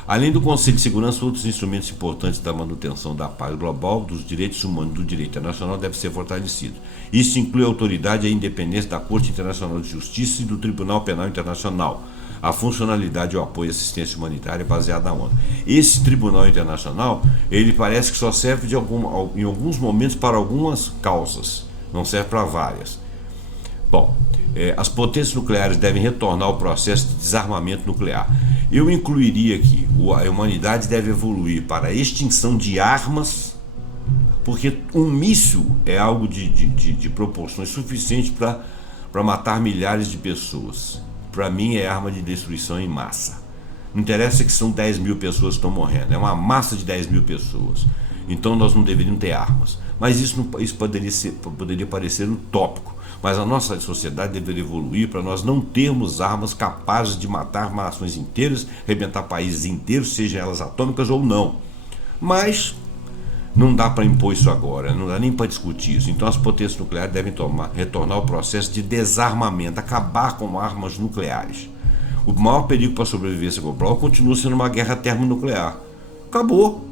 Além do Conselho de Segurança, outros instrumentos importantes da manutenção da paz global, dos direitos humanos e do direito internacional devem ser fortalecidos. Isso inclui a autoridade e a independência da Corte Internacional de Justiça e do Tribunal Penal Internacional, a funcionalidade e o apoio à assistência humanitária baseada na ONU. Esse Tribunal Internacional, ele parece que só serve em alguns momentos para algumas causas, não serve para várias. Bom, as potências nucleares devem retornar ao processo de desarmamento nuclear. Eu incluiria aqui, a humanidade deve evoluir para a extinção de armas, porque um míssil é algo de proporções suficientes para matar milhares de pessoas. Para mim é arma de destruição em massa. Não interessa que são 10 mil pessoas que estão morrendo, é uma massa de 10 mil pessoas. Então nós não deveríamos ter armas. Mas isso poderia parecer utópico. Mas a nossa sociedade deveria evoluir para nós não termos armas capazes de matar nações inteiras, arrebentar países inteiros, sejam elas atômicas ou não. Mas não dá para impor isso agora, não dá nem para discutir isso. Então as potências nucleares devem retornar ao processo de desarmamento, acabar com armas nucleares. O maior perigo para a sobrevivência global continua sendo uma guerra termonuclear. Acabou.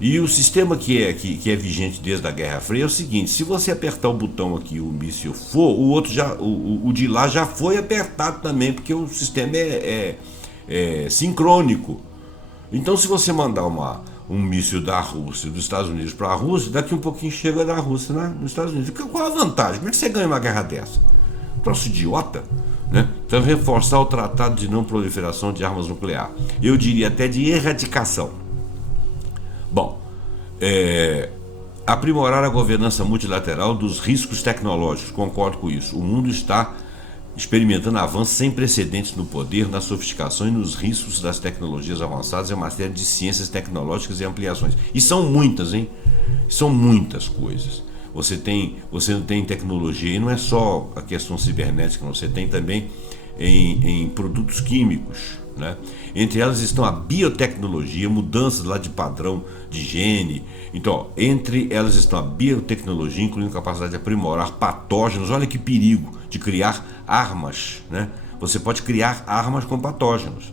E o sistema que é vigente desde a Guerra Fria é o seguinte: se você apertar o botão aqui e o míssil for, o outro o de lá já foi apertado também, porque o sistema é sincrônico. Então se você mandar um míssil da Rússia, dos Estados Unidos para a Rússia, daqui um pouquinho chega da Rússia, né, nos Estados Unidos. Qual a vantagem? Como é que você ganha uma guerra dessa? Troço idiota, né? Então reforçar o Tratado de Não Proliferação de Armas Nucleares. Eu diria até de erradicação. Bom, aprimorar a governança multilateral dos riscos tecnológicos, concordo com isso. O mundo está experimentando avanços sem precedentes no poder, na sofisticação e nos riscos das tecnologias avançadas em matéria de ciências tecnológicas e ampliações. E são muitas, hein? São muitas coisas. Você não tem tecnologia, e não é só a questão cibernética, não. Você tem também em produtos químicos, né? Entre elas estão a biotecnologia, mudanças lá de padrão de gene. Então, entre elas estão a biotecnologia, incluindo capacidade de aprimorar patógenos. Olha que perigo de criar armas, né? Você pode criar armas com patógenos,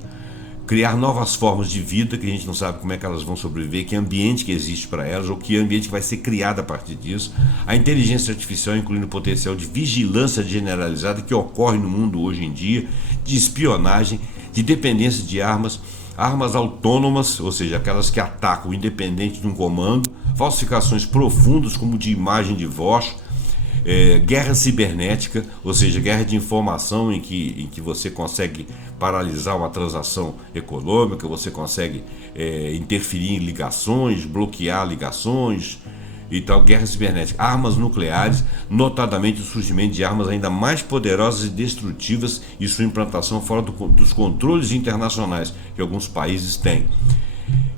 criar novas formas de vida que a gente não sabe como é que elas vão sobreviver, que ambiente que existe para elas, ou que ambiente que vai ser criado a partir disso. A inteligência artificial, incluindo o potencial de vigilância generalizada que ocorre no mundo hoje em dia, de espionagem, de dependência de armas autônomas, ou seja, aquelas que atacam independente de um comando, falsificações profundas como de imagem de voz, guerra cibernética, ou seja, guerra de informação em que você consegue paralisar uma transação econômica, você consegue interferir em ligações, bloquear ligações e tal, guerra cibernética. Armas nucleares, notadamente o surgimento de armas ainda mais poderosas e destrutivas e sua implantação fora dos controles internacionais que alguns países têm.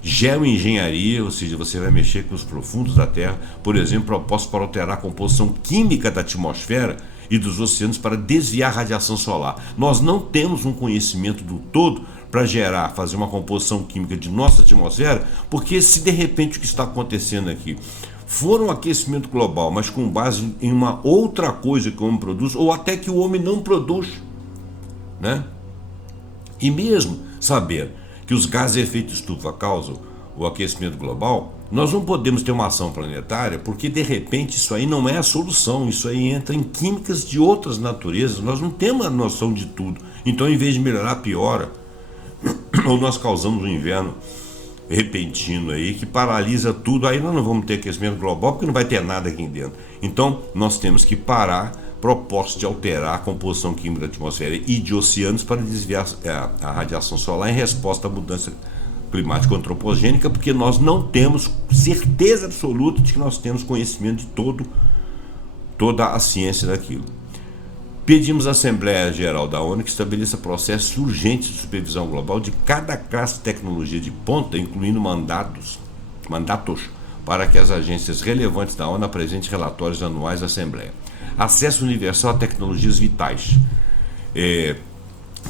Geoengenharia, ou seja, você vai mexer com os profundos da Terra, por exemplo, propostos para alterar a composição química da atmosfera e dos oceanos para desviar a radiação solar. Nós não temos um conhecimento do todo para fazer uma composição química de nossa atmosfera, porque se de repente o que está acontecendo aqui for um aquecimento global, mas com base em uma outra coisa que o homem produz, ou até que o homem não produz, né? E mesmo saber que os gases de efeito estufa causam o aquecimento global, nós não podemos ter uma ação planetária, porque de repente isso aí não é a solução, isso aí entra em químicas de outras naturezas, nós não temos a noção de tudo. Então, em vez de melhorar, piora, ou nós causamos um inverno repentino aí que paralisa tudo, aí nós não vamos ter aquecimento global porque não vai ter nada aqui dentro. Então, nós temos que parar propostas de alterar a composição química da atmosfera e de oceanos para desviar a radiação solar em resposta à mudança climática antropogênica, porque nós não temos certeza absoluta de que nós temos conhecimento de toda a ciência daquilo. Pedimos à Assembleia Geral da ONU que estabeleça processos urgentes de supervisão global de cada classe de tecnologia de ponta, incluindo mandatos para que as agências relevantes da ONU apresentem relatórios anuais à Assembleia. Acesso universal a tecnologias vitais.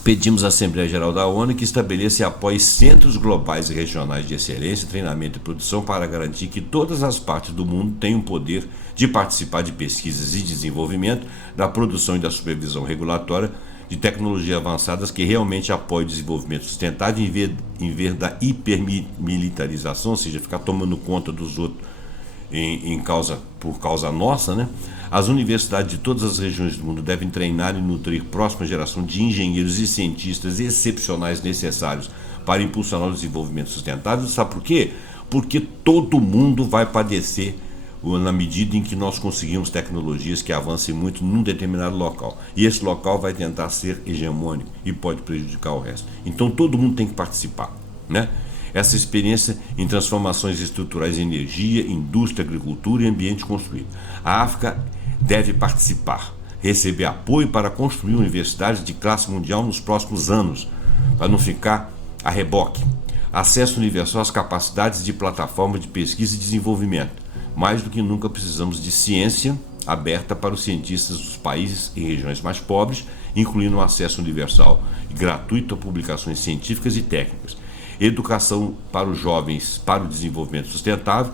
Pedimos à Assembleia Geral da ONU que estabeleça e apoie centros globais e regionais de excelência, treinamento e produção para garantir que todas as partes do mundo tenham poder de participar de pesquisas e desenvolvimento, da produção e da supervisão regulatória de tecnologias avançadas que realmente apoiem o desenvolvimento sustentável em vez da hipermilitarização, ou seja, ficar tomando conta dos outros por causa nossa, né? As universidades de todas as regiões do mundo devem treinar e nutrir a próxima geração de engenheiros e cientistas excepcionais necessários para impulsionar o desenvolvimento sustentável. Sabe por quê? Porque todo mundo vai padecer na medida em que nós conseguimos tecnologias que avancem muito num determinado local. E esse local vai tentar ser hegemônico e pode prejudicar o resto. Então todo mundo tem que participar, né? Essa experiência em transformações estruturais em energia, indústria, agricultura e ambiente construído. A África deve participar, receber apoio para construir universidades de classe mundial nos próximos anos, para não ficar a reboque. Acesso universal às capacidades de plataforma de pesquisa e desenvolvimento. Mais do que nunca precisamos de ciência aberta para os cientistas dos países e regiões mais pobres, incluindo o acesso universal e gratuito a publicações científicas e técnicas. Educação para os jovens para o desenvolvimento sustentável,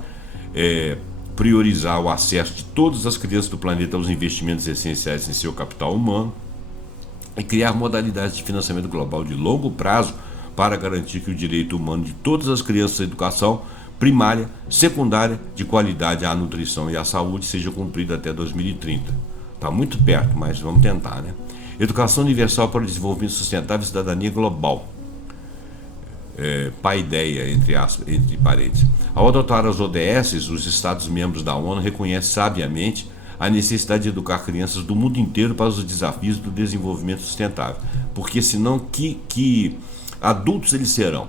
priorizar o acesso de todas as crianças do planeta aos investimentos essenciais em seu capital humano e criar modalidades de financiamento global de longo prazo para garantir que o direito humano de todas as crianças à educação primária, secundária, de qualidade à nutrição e à saúde seja cumprido até 2030. Está muito perto, mas vamos tentar, né? Educação universal para o desenvolvimento sustentável e cidadania global. Paideia, entre parênteses. Ao adotar as ODS, os Estados-membros da ONU reconhecem sabiamente a necessidade de educar crianças do mundo inteiro para os desafios do desenvolvimento sustentável. Porque senão, que adultos eles serão?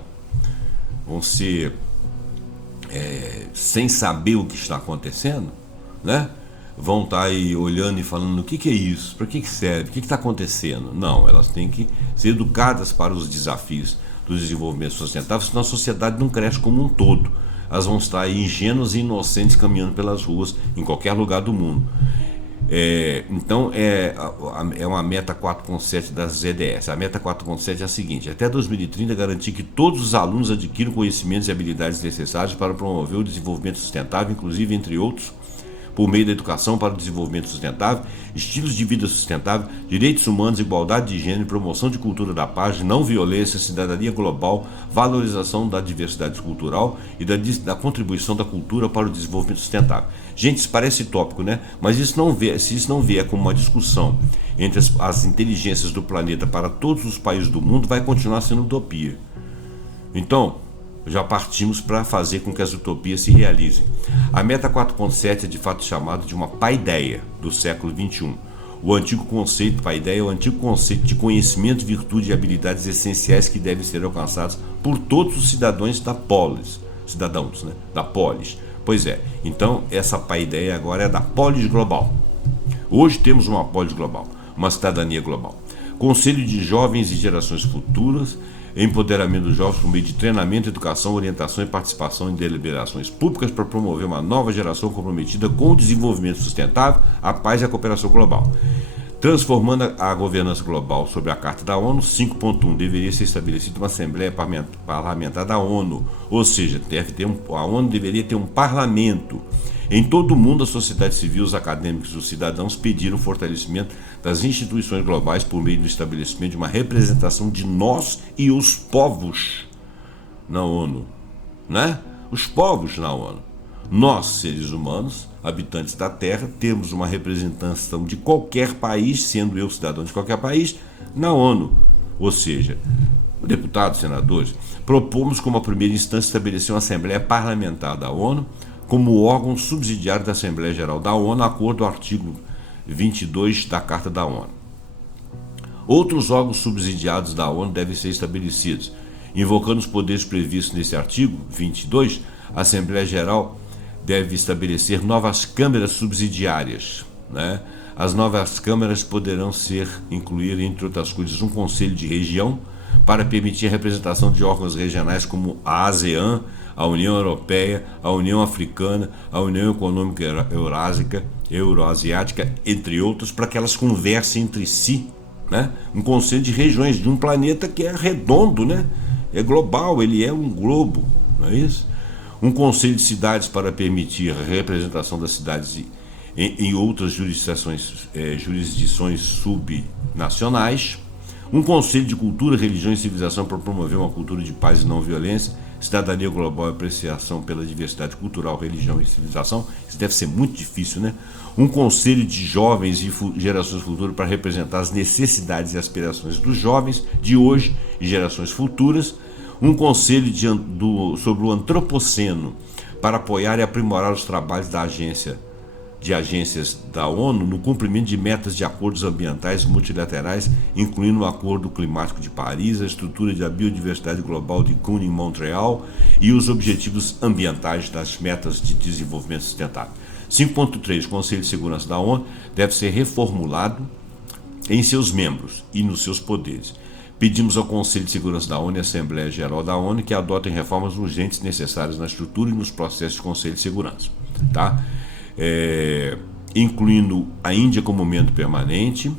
Vão ser sem saber o que está acontecendo, né? Vão estar aí olhando e falando: o que é isso? Para que serve? O que está acontecendo? Não, elas têm que ser educadas para os desafios do desenvolvimento sustentável, senão a sociedade não cresce como um todo. Elas vão estar aí ingênuas e inocentes caminhando pelas ruas em qualquer lugar do mundo. Então é uma meta 4.7 das ZDS. A meta 4.7 é a seguinte: até 2030 garantir que todos os alunos adquiram conhecimentos e habilidades necessários para promover o desenvolvimento sustentável, inclusive, entre outros, por meio da educação para o desenvolvimento sustentável, estilos de vida sustentável, direitos humanos, igualdade de gênero, promoção de cultura da paz, não violência, cidadania global, valorização da diversidade cultural e da contribuição da cultura para o desenvolvimento sustentável. Gente, isso parece tópico, né? Mas se isso não vier como uma discussão entre as inteligências do planeta para todos os países do mundo, vai continuar sendo utopia. Então, já partimos para fazer com que as utopias se realizem. A meta 4.7 é de fato chamada de uma paideia do século XXI. O antigo conceito paideia é o antigo conceito de conhecimento, virtude e habilidades essenciais que devem ser alcançados por todos os cidadãos da polis. Da polis. Pois é, então essa paideia agora é da polis global. Hoje temos uma polis global, uma cidadania global. Conselho de Jovens e Gerações Futuras, empoderamento dos jovens por meio de treinamento, educação, orientação e participação em deliberações públicas para promover uma nova geração comprometida com o desenvolvimento sustentável, a paz e a cooperação global. Transformando a governança global sobre a Carta da ONU, 5.1, deveria ser estabelecida uma Assembleia Parlamentar da ONU, ou seja, a ONU deveria ter um parlamento. Em todo o mundo, a sociedade civil, os acadêmicos e os cidadãos pediram o fortalecimento das instituições globais por meio do estabelecimento de uma representação de nós e os povos na ONU, né? Os povos na ONU. Nós, seres humanos, habitantes da Terra, temos uma representação de qualquer país, sendo eu cidadão de qualquer país, na ONU. Ou seja, deputados, senadores, propomos como a primeira instância estabelecer uma Assembleia Parlamentar da ONU como órgão subsidiário da Assembleia Geral da ONU, de acordo com o artigo 22 da Carta da ONU. Outros órgãos subsidiados da ONU devem ser estabelecidos. Invocando os poderes previstos nesse artigo 22, a Assembleia Geral deve estabelecer novas câmaras subsidiárias, né? As novas câmaras poderão incluir, entre outras coisas, um conselho de região para permitir a representação de órgãos regionais como a ASEAN, a União Europeia, a União Africana, a União Econômica Euroasiática, entre outros, para que elas conversem entre si, né? Um conselho de regiões de um planeta que é redondo, né? É global, ele é um globo, não é isso? Um conselho de cidades para permitir a representação das cidades em outras jurisdições subnacionais. Um conselho de cultura, religião e civilização para promover uma cultura de paz e não violência, cidadania global e apreciação pela diversidade cultural, religião e civilização. Isso deve ser muito difícil, né? Um conselho de jovens e gerações futuras para representar as necessidades e aspirações dos jovens de hoje e gerações futuras. Um conselho sobre o antropoceno para apoiar e aprimorar os trabalhos de agências da ONU no cumprimento de metas de acordos ambientais multilaterais, incluindo o Acordo Climático de Paris, a estrutura da biodiversidade global de Kunming, Montreal e os objetivos ambientais das metas de desenvolvimento sustentável. 5.3. O Conselho de Segurança da ONU deve ser reformulado em seus membros e nos seus poderes. Pedimos ao Conselho de Segurança da ONU e à Assembleia Geral da ONU que adotem reformas urgentes necessárias na estrutura e nos processos de Conselho de Segurança, tá? Incluindo a Índia como membro permanente,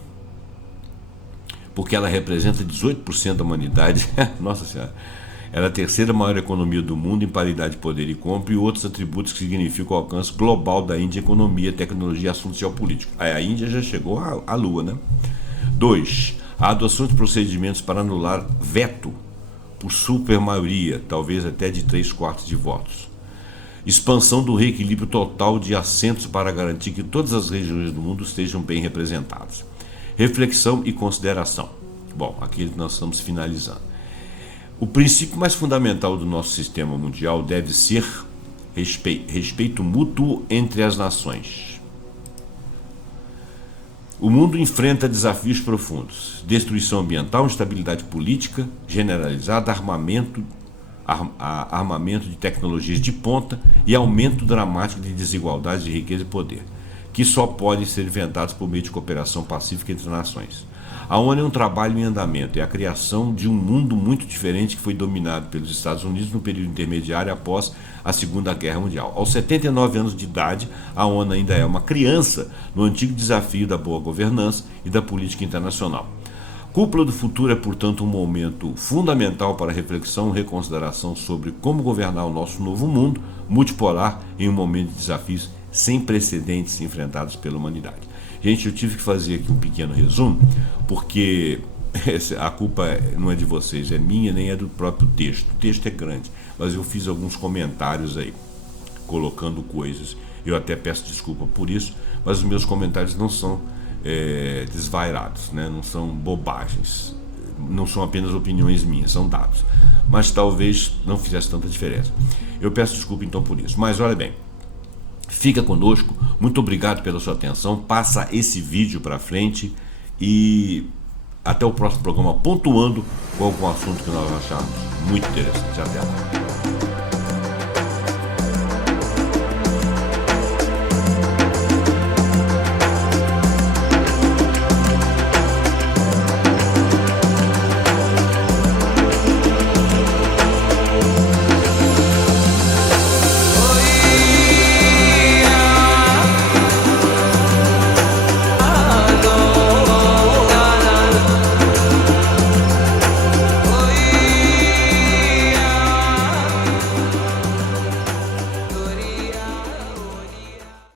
porque ela representa 18% da humanidade. Nossa Senhora, ela é a terceira maior economia do mundo em paridade de poder e compra e outros atributos que significam o alcance global da Índia, economia, tecnologia e assuntos geopolíticos. A Índia já chegou à Lua, né? 2. A adoção de procedimentos para anular veto por supermaioria, talvez até de 3/4 de votos. Expansão do reequilíbrio total de assentos para garantir que todas as regiões do mundo estejam bem representadas. Reflexão e consideração. Bom, aqui nós estamos finalizando. O princípio mais fundamental do nosso sistema mundial deve ser respeito mútuo entre as nações. O mundo enfrenta desafios profundos: destruição ambiental, instabilidade política generalizada, armamento de tecnologias de ponta e aumento dramático de desigualdades de riqueza e poder, que só podem ser enfrentados por meio de cooperação pacífica entre nações. A ONU é um trabalho em andamento, é a criação de um mundo muito diferente que foi dominado pelos Estados Unidos no período intermediário após a Segunda Guerra Mundial. Aos 79 anos de idade, a ONU ainda é uma criança no antigo desafio da boa governança e da política internacional. Cúpula do Futuro é, portanto, um momento fundamental para reflexão e reconsideração sobre como governar o nosso novo mundo multipolar em um momento de desafios sem precedentes enfrentados pela humanidade. Gente, eu tive que fazer aqui um pequeno resumo, porque a culpa não é de vocês, é minha, nem é do próprio texto. O texto é grande, mas eu fiz alguns comentários aí, colocando coisas. Eu até peço desculpa por isso, mas os meus comentários não são desvairados, né? Não são bobagens, não são apenas opiniões minhas, são dados. Mas talvez não fizesse tanta diferença. Eu peço desculpa então por isso. Mas olha bem, fica conosco, muito obrigado pela sua atenção, passa esse vídeo para frente e até o próximo programa pontuando com algum assunto que nós acharmos muito interessante. Até lá.